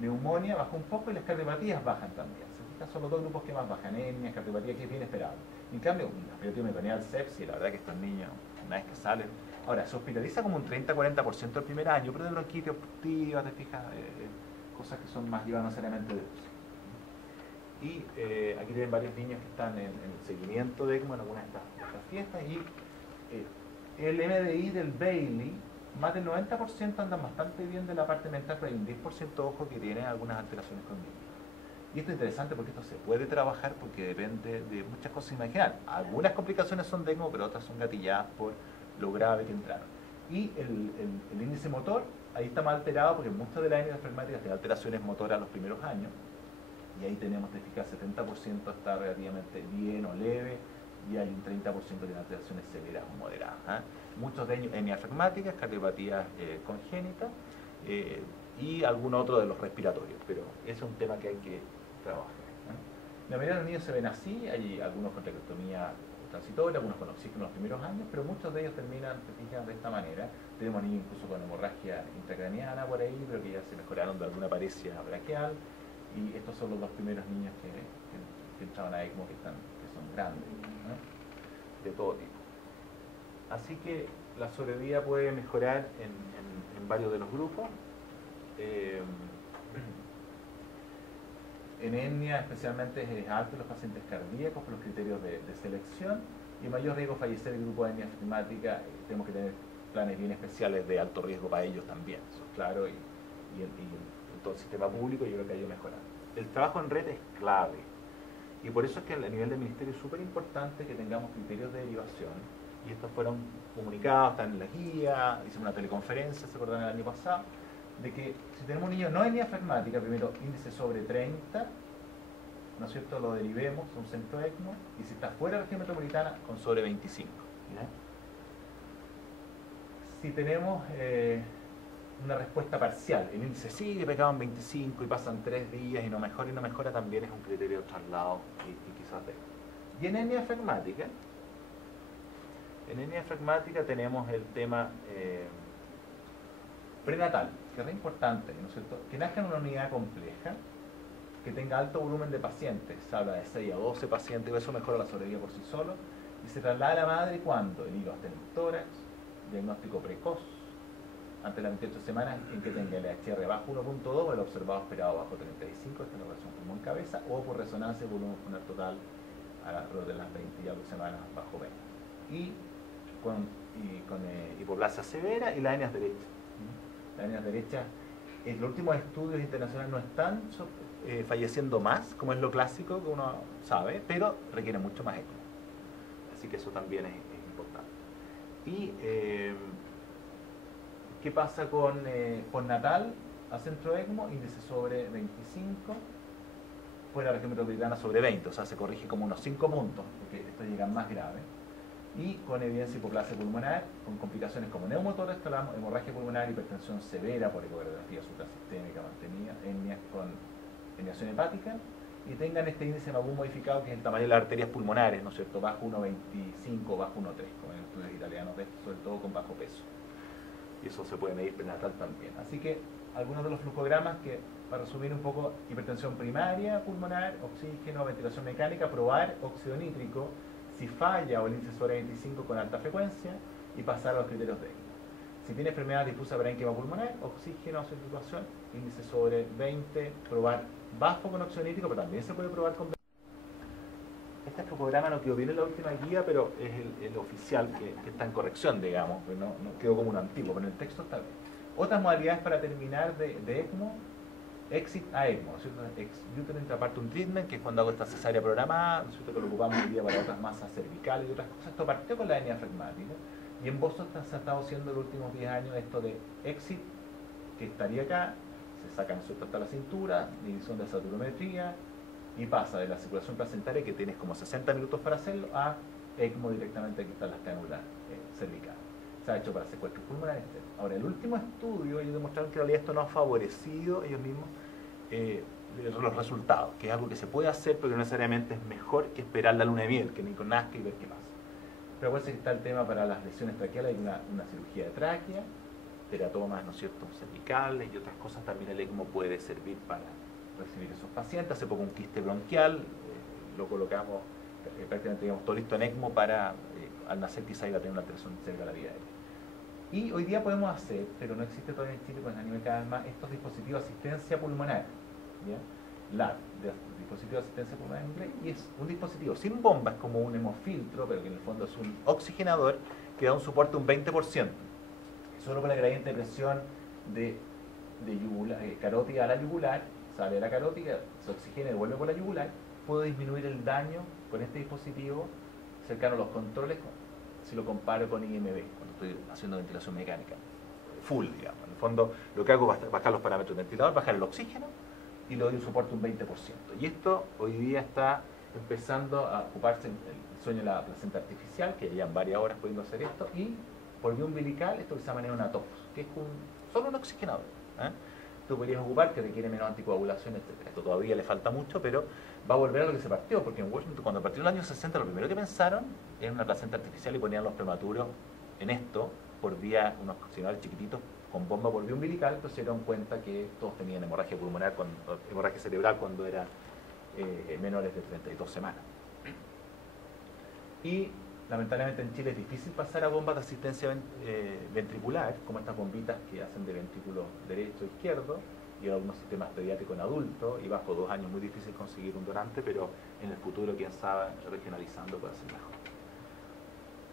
Neumonía bajó un poco y las cardiopatías bajan también. Estos son los dos grupos que más bajan, anemia, cardiopatía, que es bien esperable. En cambio, la fibrosis meconial, sepsis, la verdad que estos niños, una vez que salen, ahora se hospitaliza como un 30-40% el primer año, pero de bronquitis obstructiva, te fijas, cosas que son más llevadas no necesariamente de UCI. Y aquí tienen varios niños que están en el seguimiento de ECMO en algunas de estas fiestas, y el MDI del Bailey, más del 90% andan bastante bien de la parte mental, pero hay un 10% ojo que tiene algunas alteraciones cognitivas. Y esto es interesante porque esto se puede trabajar porque depende de muchas cosas imaginadas. Algunas complicaciones son de ECMO, pero otras son gatilladas por lo grave que entraron. Y el índice motor, ahí está más alterado porque muchas de las anemia enfermáticas tienen alteraciones motoras los primeros años. Y ahí tenemos, te fijas, 70% está relativamente bien o leve, y hay un 30% de alteraciones severas o moderadas. Muchos de ellos anemia enfermáticas, cardiopatías congénitas, y algún otro de los respiratorios, pero ese es un tema que hay que trabajar. La mayoría de los niños se ven así, hay algunos con traqueotomía transitoria, algunos con oxígeno en los primeros años, pero muchos de ellos terminan, se fijan, de esta manera. Tenemos niños incluso con hemorragia intracraniana por ahí, pero que ya se mejoraron de alguna paresia braquial, y estos son los dos primeros niños que entraban a ECMO, que son grandes, de todo tipo. Así que la sobrevida puede mejorar en varios de los grupos. En etnia especialmente es alto en los pacientes cardíacos por los criterios de selección, y mayor riesgo de fallecer el grupo de etnia enfermática. Tenemos que tener planes bien especiales de alto riesgo para ellos también, eso es claro, y en todo el sistema público yo creo que hay que mejorar. El trabajo en red es clave, y por eso es que a nivel del ministerio es súper importante que tengamos criterios de derivación, y estos fueron comunicados, están en la guía, hicimos una teleconferencia, se acuerdan el año pasado, de que si tenemos un niño no en etnia enfermática, primero índice sobre 30, ¿no es cierto?, lo derivemos a un centro ECMO, y si está fuera de la región metropolitana, con sobre 25. ¿Ya? Si tenemos una respuesta parcial, el índice sigue pegado en 25 y pasan 3 días y no mejora, también es un criterio de traslado y quizás de. Y en etnia enfermática tenemos el tema prenatal, que es re importante, ¿no es cierto?, que nazca en una unidad compleja, que tenga alto volumen de pacientes, se habla de 6 a 12 pacientes, eso mejora la sobrevida por sí solo, y se traslada a la madre cuando el hilo hasta el tórax, diagnóstico precoz, ante las 28 semanas en que tenga el HR bajo 1.2 o el observado esperado bajo 35, esta es la relación pulmón-cabeza, o por resonancia de volumen pulmonar total alrededor de las 20 y algo semanas bajo 20. Y con hipoplasia severa y las etnias derechas. Las etnias derechas, en los últimos estudios internacionales no están falleciendo más, como es lo clásico que uno sabe, pero requiere mucho más ECMO. Así que eso también es importante. Y ¿qué pasa con postnatal a centro ECMO? Índice sobre 25, fuera de la región metropolitana sobre 20, o sea, se corrige como unos 5 puntos, porque esto llega más grave. Y con evidencia de hipoplasia pulmonar, con complicaciones como neumotórax, hemorragia pulmonar, hipertensión severa por ecografía suprasistémica mantenida, etnias con herniación hepática, y tengan este índice MABU modificado, que es el tamaño de las arterias pulmonares, ¿no es cierto?, bajo 1.25, bajo 1.3, como en estudios italianos de esto, sobre todo con bajo peso. y eso se puede medir prenatal también. Así que algunos de los flujogramas que, para resumir un poco, hipertensión primaria pulmonar, oxígeno, ventilación mecánica, probar óxido nítrico, si falla o el índice sobre 25 con alta frecuencia, y pasar a los criterios de ECMO. Si tiene enfermedad difusa parénquima pulmonar, oxígeno, oxidativación, índice sobre 20, probar bajo con óxido nítrico, pero también se puede probar con... Este flujograma no quedó bien en la última guía, pero es el oficial que está en corrección, digamos, pues no quedó como un antiguo, pero en el texto está bien. Otras modalidades para terminar de ECMO, exit a ECMO, ¿cierto? Ex-uterine intrapartum treatment, que es cuando hago esta cesárea programada, ¿cierto? Que lo ocupamos hoy día para otras masas cervicales y otras cosas. Esto partió con la hernia flegmática, y en Boston se ha estado haciendo en los últimos 10 años esto de exit, que estaría acá, se sacan suelto hasta la cintura, división de saturometría, y pasa de la circulación placentaria, que tienes como 60 minutos para hacerlo, a ECMO directamente, aquí están las cánulas cervicales. Se ha hecho para secuestros pulmonares. Ahora, el último estudio, ellos demostraron que en realidad esto no ha favorecido ellos mismos los resultados, que es algo que se puede hacer, pero no necesariamente es mejor que esperar la luna de miel, que Nico nazca y ver qué pasa. Pero bueno, está el tema para las lesiones traqueales, hay una cirugía de tráquea, teratomas, ¿no es cierto?, cervicales y otras cosas. También el ECMO puede servir para recibir esos pacientes. Hace poco un quiste bronquial, lo colocamos prácticamente, digamos, todo listo en ECMO para, al nacer quizá iba a tener una alteración cerca de la vía aérea. Y hoy día podemos hacer, pero no existe todavía en Chile, pues a nivel cada vez más, estos dispositivos de asistencia pulmonar, ¿ya? LAD, dispositivo de asistencia pulmonar en inglés, y es un dispositivo sin bomba, es como un hemofiltro, pero que en el fondo es un oxigenador que da un soporte un 20%. Solo con la gradiente de presión de carótida a la yugular, sale de la carótida, se oxigena y vuelve por la yugular, puedo disminuir el daño con este dispositivo cercano a los controles, si lo comparo con IMB, cuando estoy haciendo ventilación mecánica, full, digamos. En el fondo, lo que hago es bajar los parámetros del ventilador, bajar el oxígeno, y le doy un soporte un 20%. Y esto hoy día está empezando a ocuparse en el sueño de la placenta artificial, que llevan varias horas pudiendo hacer esto, y por vía umbilical, esto que se llama neonatopos, que es solo un oxigenador. Tú podrías ocupar, que requiere menos anticoagulación, etc. Esto todavía le falta mucho, pero va a volver a lo que se partió, porque en Washington, cuando partió en los años 60, lo primero que pensaron era una placenta artificial y ponían los prematuros en esto, por vía, unos oxigenadores chiquititos, con bomba por vía umbilical, entonces se dieron cuenta que todos tenían hemorragia pulmonar, hemorragia cerebral cuando eran menores de 32 semanas. Y lamentablemente en Chile es difícil pasar a bombas de asistencia ventricular, como estas bombitas que hacen de ventrículo derecho e izquierdo, y en algunos sistemas pediátricos en adultos, y bajo 2 años muy difícil conseguir un donante, pero en el futuro, quién sabe, regionalizando puede ser mejor.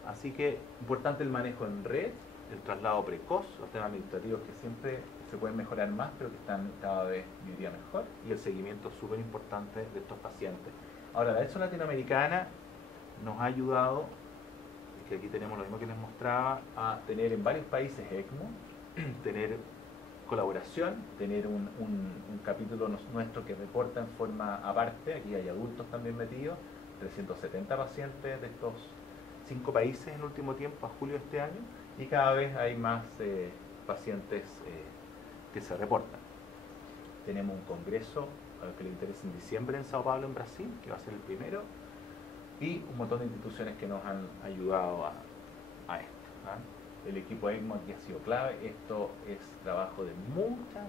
Así que, importante el manejo en red, el traslado precoz, los temas administrativos que siempre se pueden mejorar más, pero que están cada vez, yo diría, mejor, y el seguimiento súper importante de estos pacientes. Ahora, la ESO latinoamericana nos ha ayudado, que aquí tenemos lo mismo que les mostraba, a tener en varios países ECMO, tener colaboración, tener un capítulo nuestro que reporta en forma aparte, aquí hay adultos también metidos, 370 pacientes de estos 5 países en el último tiempo, a julio de este año, y cada vez hay más pacientes que se reportan. Tenemos un congreso a los que les interesa en diciembre en Sao Paulo, en Brasil, que va a ser el primero, y un montón de instituciones que nos han ayudado a esto. El equipo ECMO aquí ha sido clave. Esto es trabajo de mucha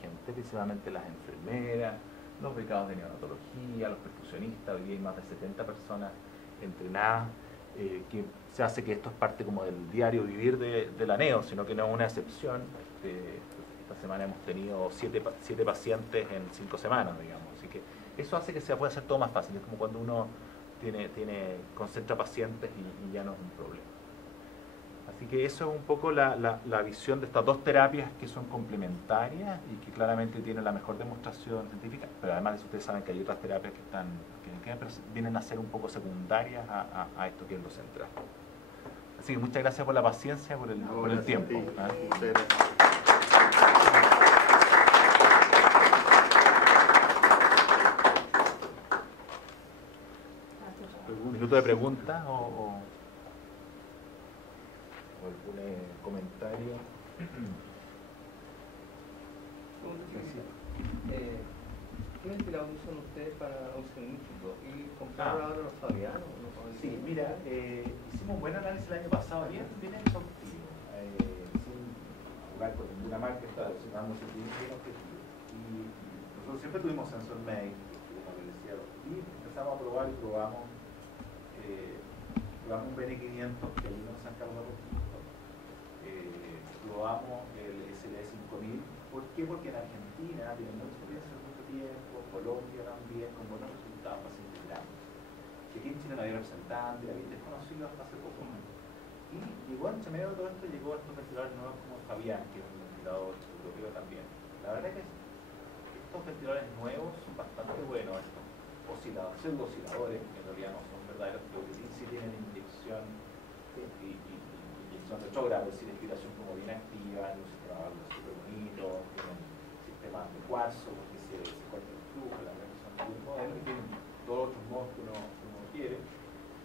gente, principalmente las enfermeras, los becados de neonatología, los perfusionistas. Hoy día hay más de 70 personas entrenadas, que se hace que esto es parte como del diario vivir de la NEO, sino que no es una excepción. Esta semana hemos tenido 7 pacientes en 5 semanas, digamos. Así que eso hace que se pueda hacer todo más fácil. Es como cuando uno concentra pacientes y ya no es un problema. Así que eso es un poco la visión de estas 2 terapias que son complementarias y que claramente tienen la mejor demostración científica, pero además de eso ustedes saben que hay otras terapias que vienen a ser un poco secundarias a esto que es lo central. Así que muchas gracias por la paciencia, por el tiempo. ¿Un minuto de preguntas o algún comentario? ¿Qué ventilador usan ustedes para óxido nítrico? ¿Y compraron ahora los fabianos? Sí, mira, hicimos un buen análisis el año pasado, bien exhaustivo. jugar con ninguna marca, sino dando ese bien objetivo. Y nosotros siempre tuvimos sensor make, y empezamos a probar y probamos un BN500 que vino en San Carlos de Apoquindo, probamos el SLE 5000. ¿Por qué? Porque en Argentina tienen mucha experiencia hace mucho tiempo, Colombia también, con buenos resultados para integramos. Que aquí en Chile no había representante, había desconocido hasta hace poco. Y llegó entre medio de todo esto, llegó a estos ventiladores nuevos como Fabián, que es un ventilador europeo también. La verdad es que estos ventiladores nuevos son bastante buenos, estos pseudo-osciladores, que en realidad no son verdaderos, pero que sí tienen inyección y inyección retrógrada, es decir, inspiración como bien activa, un sistema súper bonito, tienen sistemas de cuarzo, porque se corta el flujo, la verdad que son muy modernos, y tienen todos los otros modos que uno quiere.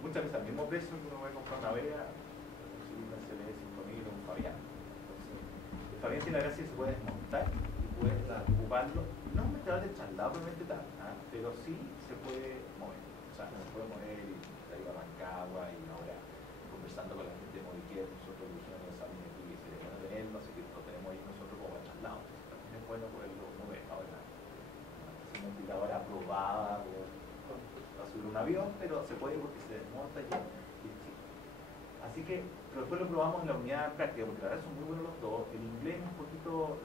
Muchas veces al mismo precio que uno va a comprar una Vega, un SLE 5000 o un Fabián. Entonces, el Fabián tiene la gracia que se puede desmontar y puede ocuparlo. No es un ventilador de traslado realmente tal, pero sí se puede mover. O sea, se puede mover y de ahí a Rancagua, y ahora conversando con la gente de Modiquer, nosotros pusimos el examen aquí y sería bueno tenerlo, así que lo tenemos ahí nosotros como el traslado. También es bueno poderlo mover. Ahora, es una ventiladora aprobada para subir un avión, pero se puede porque se desmonta y es chico. Así que, pero después lo probamos en la unidad práctica, porque la verdad son muy buenos los dos. El inglés es un poquito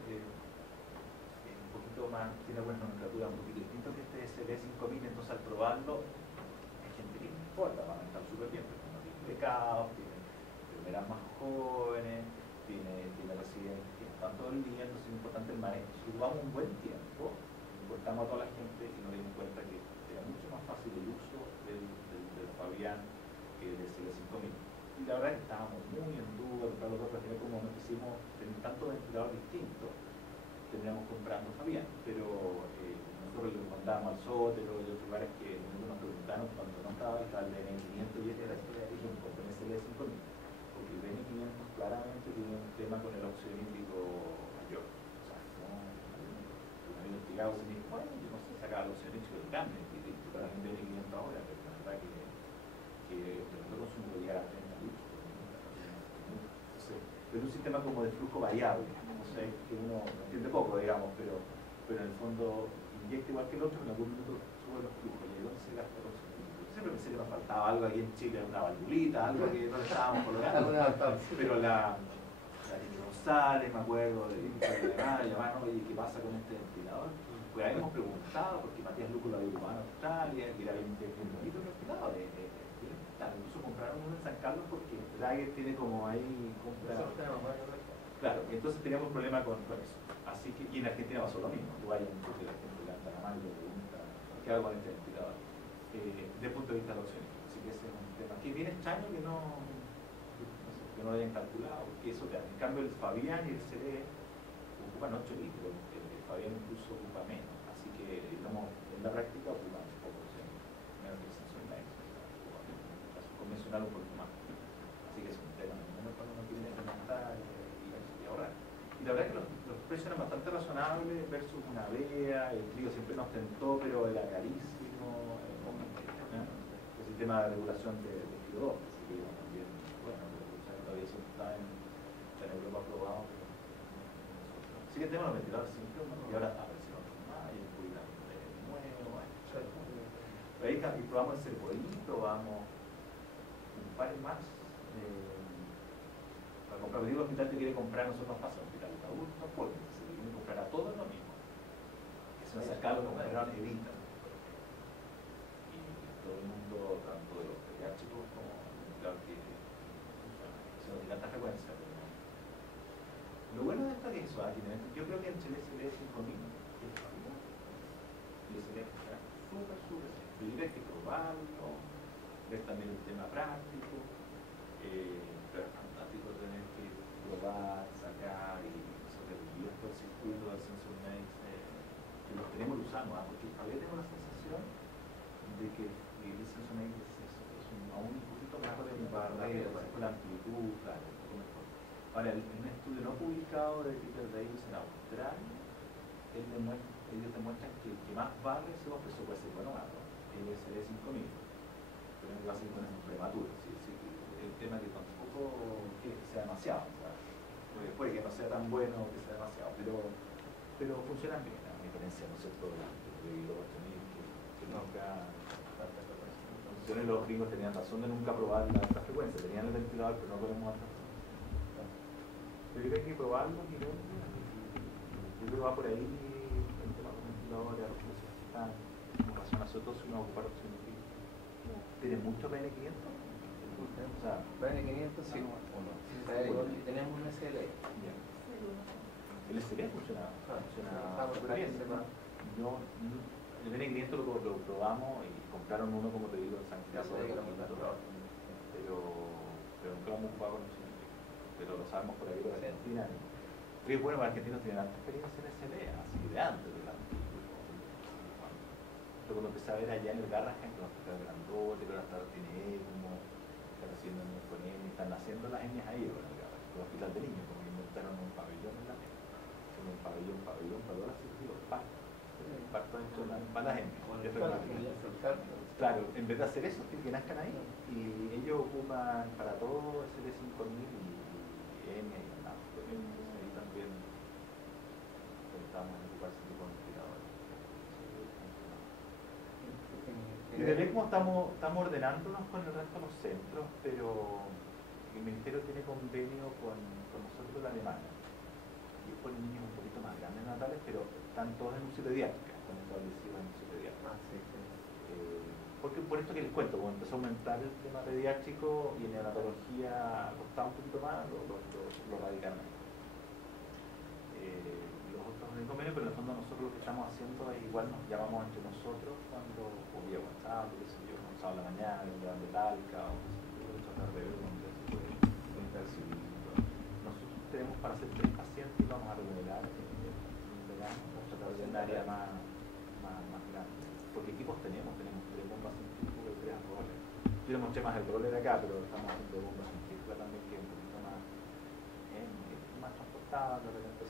más, tiene algunas nomenclaturas un poquito distintas que este SLE 5000, entonces al probarlo hay gente que no importa, van a estar súper bien, pero no tiene becados, tiene enfermeras más jóvenes, tiene residentes que están todo el día, entonces es importante el manejo. Si llevamos un buen tiempo, importamos a toda la gente y nos dimos cuenta que era mucho más fácil el uso del Fabián que del SLE 5000. Y la verdad es que estábamos muy en duda, porque los dos, al final como nos quisimos tener tanto ventilador distinto, terminamos comprando Fabián, pero nosotros le mandábamos al Sótero y otros lugares que nos preguntaron cuando no estaba el BN500 y era dijimos, compren SLE 5000, porque el BN500 claramente tiene un tema con el óxido nítrico mayor. O sea, no había investigado, se me dijo, bueno, yo no sé, sacaba el óxido nítrico del cambio, para el BN500 ahora, pero la verdad que el consumo puede llegar a 30 litros. Entonces, pero un sistema como de flujo variable, que uno no entiende poco, digamos, pero en el fondo inyecta igual que el otro, en algún minuto sube los flujos, y entonces se gasta el óxido. Siempre pensé que nos faltaba algo aquí en Chile, una valvulita, algo que no le estábamos colocando, pero la González, me acuerdo, llamaron, oye, ¿qué pasa con este ventilador? Pues ahí hemos preguntado, porque Matías Luco lo había ocupado en Australia, y era bien bonito el ventilador, incluso compraron uno en San Carlos porque Lager tiene como ahí claro, entonces teníamos un problema con eso. Así que, y en Argentina pasó lo mismo, tú vayas porque la gente levanta la mano y le pregunta ¿qué hago con este ventilador? Desde el punto de vista de los océanos. Así que ese es un tema que es bien extraño que no lo hayan calculado, porque eso en cambio el Fabián y el SLE ocupan 8 litros, el Fabián incluso ocupa menos, así que digamos, en la práctica ocupan un poco menos que el sensor medio, convencional un poquito más. Así que es un tema, cuando uno quiere implementar y ahorrar. Y la verdad es que los precios eran bastante razonables versus una Vea, el Clio siempre nos tentó, pero era carísimo, el sistema de regulación de Clio 2, así que también, bueno, todavía eso está en Europa aprobado. Así que tenemos los ventiladores simples, y ahora aparecieron más, y el cuidado nuevo, ahí probamos el Cerboí, probamos un par más para comprar. Digo, el hospital te quiere comprar, nosotros nos pasa, el hospital de adultos, porque se le quieren comprar a todos lo mismo. Que se nos sacaron, lo compraron, Evita. Y todo el mundo, tanto de los pediátricos como claro que se nos tiene tanta frecuencia. Lo bueno de esto es eso, yo creo que en Chile se lee 5.000, que es familiar, y se lee súper, pero hay que probarlo, ver también el tema práctico, pero es fantástico tener que probar, sacar y sobrevivir todo el circuito del sensor Next, que los tenemos y usamos, porque todavía tengo la sensación de que el sensor Next es aún un poquito más rápido con la amplitud, claro, un poco mejor. Ahora, en un estudio no publicado de Peter Davis en Australia, ellos demuestran que el que más vale ese peso puede ser bueno o malo, el SLE 5000, pero en base con esos prematuros, el tema que tampoco que sea demasiado, ¿sabes? puede que no sea tan bueno o que sea demasiado, pero funcionan bien, a diferencia, ¿no es cierto?, de los que nunca funcionan. Los gringos tenían razón de nunca probar la alta frecuencia, tenían el ventilador, pero no ponemos alta frecuencia. Pero yo creo que hay que probarlo y ver, yo creo que va por ahí el tema de los ventiladores, a los precios que están, con razón a nosotros si no ocupar opciones. ¿Tiene mucho PN500? O sea, PN500 sí, uno. Y tenemos un SLE. Ya. El SLE funciona bien. Yo, el PN500 lo probamos y compraron uno, como te digo, en San Carlos, pero nunca lo hemos ocupado con opciones. Pero lo sabemos por ahí, por Argentina. Porque bueno, los argentinos tienen alta experiencia en SLE, así de antes de la pero cuando empecé a ver allá en el Garrahan, que los hospitales grandotes, que ahora tiene ECMO, están haciendo niños con EMI, están haciendo las EMIas ahí ahora en el Garrahan, el hospital de niños, porque inventaron un pabellón en la EMI. Hicieron un pabellón para todas las cirugías, parto dentro de las EMI. Claro, en vez de hacer eso, que nazcan ahí, y ellos ocupan para todo SL5000 y EMI y nada. Ahí también intentamos ocuparse de ventiladores. Y de ECMO estamos ordenándonos con el resto de los centros, pero el Ministerio tiene convenio con nosotros de Alemania. Y es por niños un poquito más grandes natales, pero están todos en UCI pediátrica, están establecidos en UCI pediátrica. Porque por esto que les cuento, cuando empezó a aumentar el tema pediátrico y en neonatología costaba un poquito más, lo radicaron ahí. Los otros en el convenio, pero en el fondo nosotros lo que estamos haciendo es igual nos llamamos entre nosotros cuando, o vía WhatsApp, qué sé yo, un sábado a la mañana, un día de Talca, o qué sé yo, tratar de ver dónde se puede intercibir. Nosotros tenemos para hacer 3 pacientes y vamos a remodelar en verano, vamos a tratar de un área más grande. Porque equipos tenemos 3 bombas centrífugas y 3 rollers. Yo les mostré más el roller acá, pero estamos haciendo bombas centrífugas también que es un poquito más transportable, de repente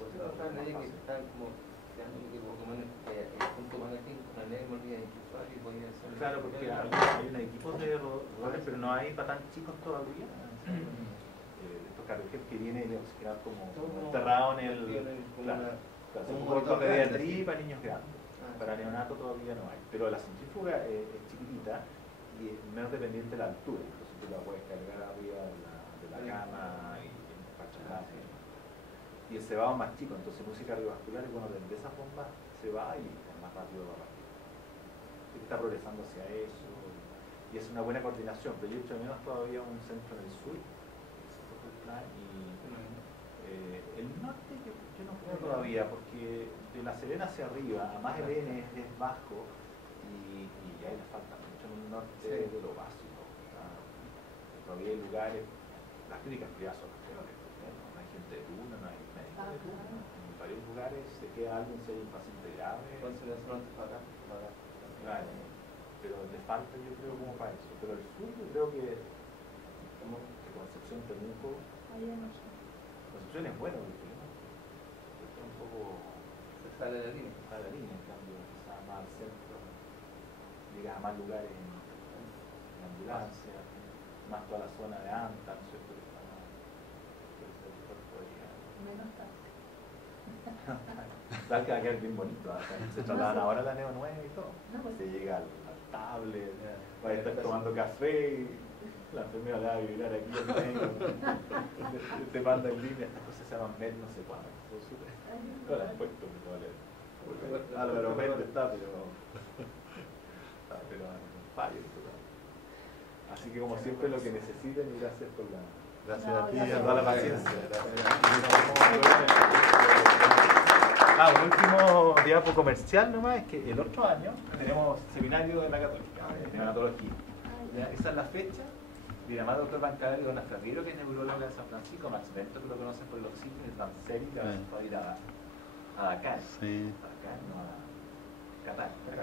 cosas que están como el punto magnético con el hemorragia inclusoria y podría ser. Claro, porque hay un equipo de rollers, pero no hay para tan chicos todavía. Estos carruajes que vienen oxigenados como enterrados en el. Un poquito de pediatría para niños grandes. Para neonato todavía no hay, pero la centrífuga es chiquitita y es menos dependiente de la altura, entonces tú la puedes cargar arriba de la cama y empacharla. Y el cebado es más chico, entonces música cardiovascular y cuando prende esa bomba se va y es más rápido va rápido. Está progresando hacia eso y es una buena coordinación, pero yo he hecho menos todavía un centro en el sur, y el norte yo no creo todavía, porque de La Serena hacia arriba, además el N es bajo y ahí le falta mucho en el norte de lo básico. Todavía hay lugares, las clínicas privadas son las peores, no hay gente de Tuna, no hay médicos de Tuna. En varios lugares se queda alguien si hay un paciente grave. Claro, pero le falta yo creo como para eso. Pero el sur yo creo que como que Concepción, Temuco, Concepción es bueno, porque está un poco se sale de la línea, en cambio quizás más al centro, llega a más lugares en ambulancia, más toda la zona de Anta, ¿no es cierto? Que está más menos tarde. Tal que va a quedar bien bonito, se trasladan ahora a la Neo 9 y todo. Se llega al tablet, va a estar tomando café y la enfermera le va a vibrar aquí en medio, te manda en línea, estas cosas se llaman Med no sé cuándo, son súper. No las he puesto, Álvaro Med está, pero en fallo. Así que como siempre lo que necesiten y gracias por la... Gracias a ti, toda la paciencia. Un último diapo comercial nomás, es que el otro año tenemos seminario de la Católica, de neonatología. Esa es la fecha. Mira, más doctor Bancada y Dona Ferriero, que es neuróloga en San Francisco, Max Bento, que lo conocen por el oxígeno, es tan serio que va a ir a Dakar. Sí. A Dakar, no a Qatar. A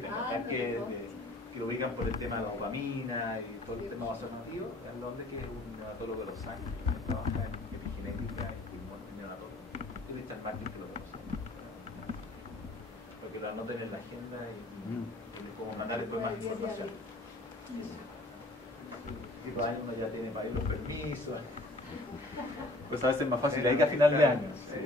Qatar, que lo ubican por el tema de la dopamina y todo el tema vasonativo, en Londres, que es un neonatólogo de Los Ángeles, que trabaja en epigenética y neonatólogo. Y Richard Martin, que lo conoce. Porque lo anoten en la agenda y como mandarle más información. Y para uno ya tiene para ir los permisos. Pues a veces es más fácil ahí que a final de año. Sí.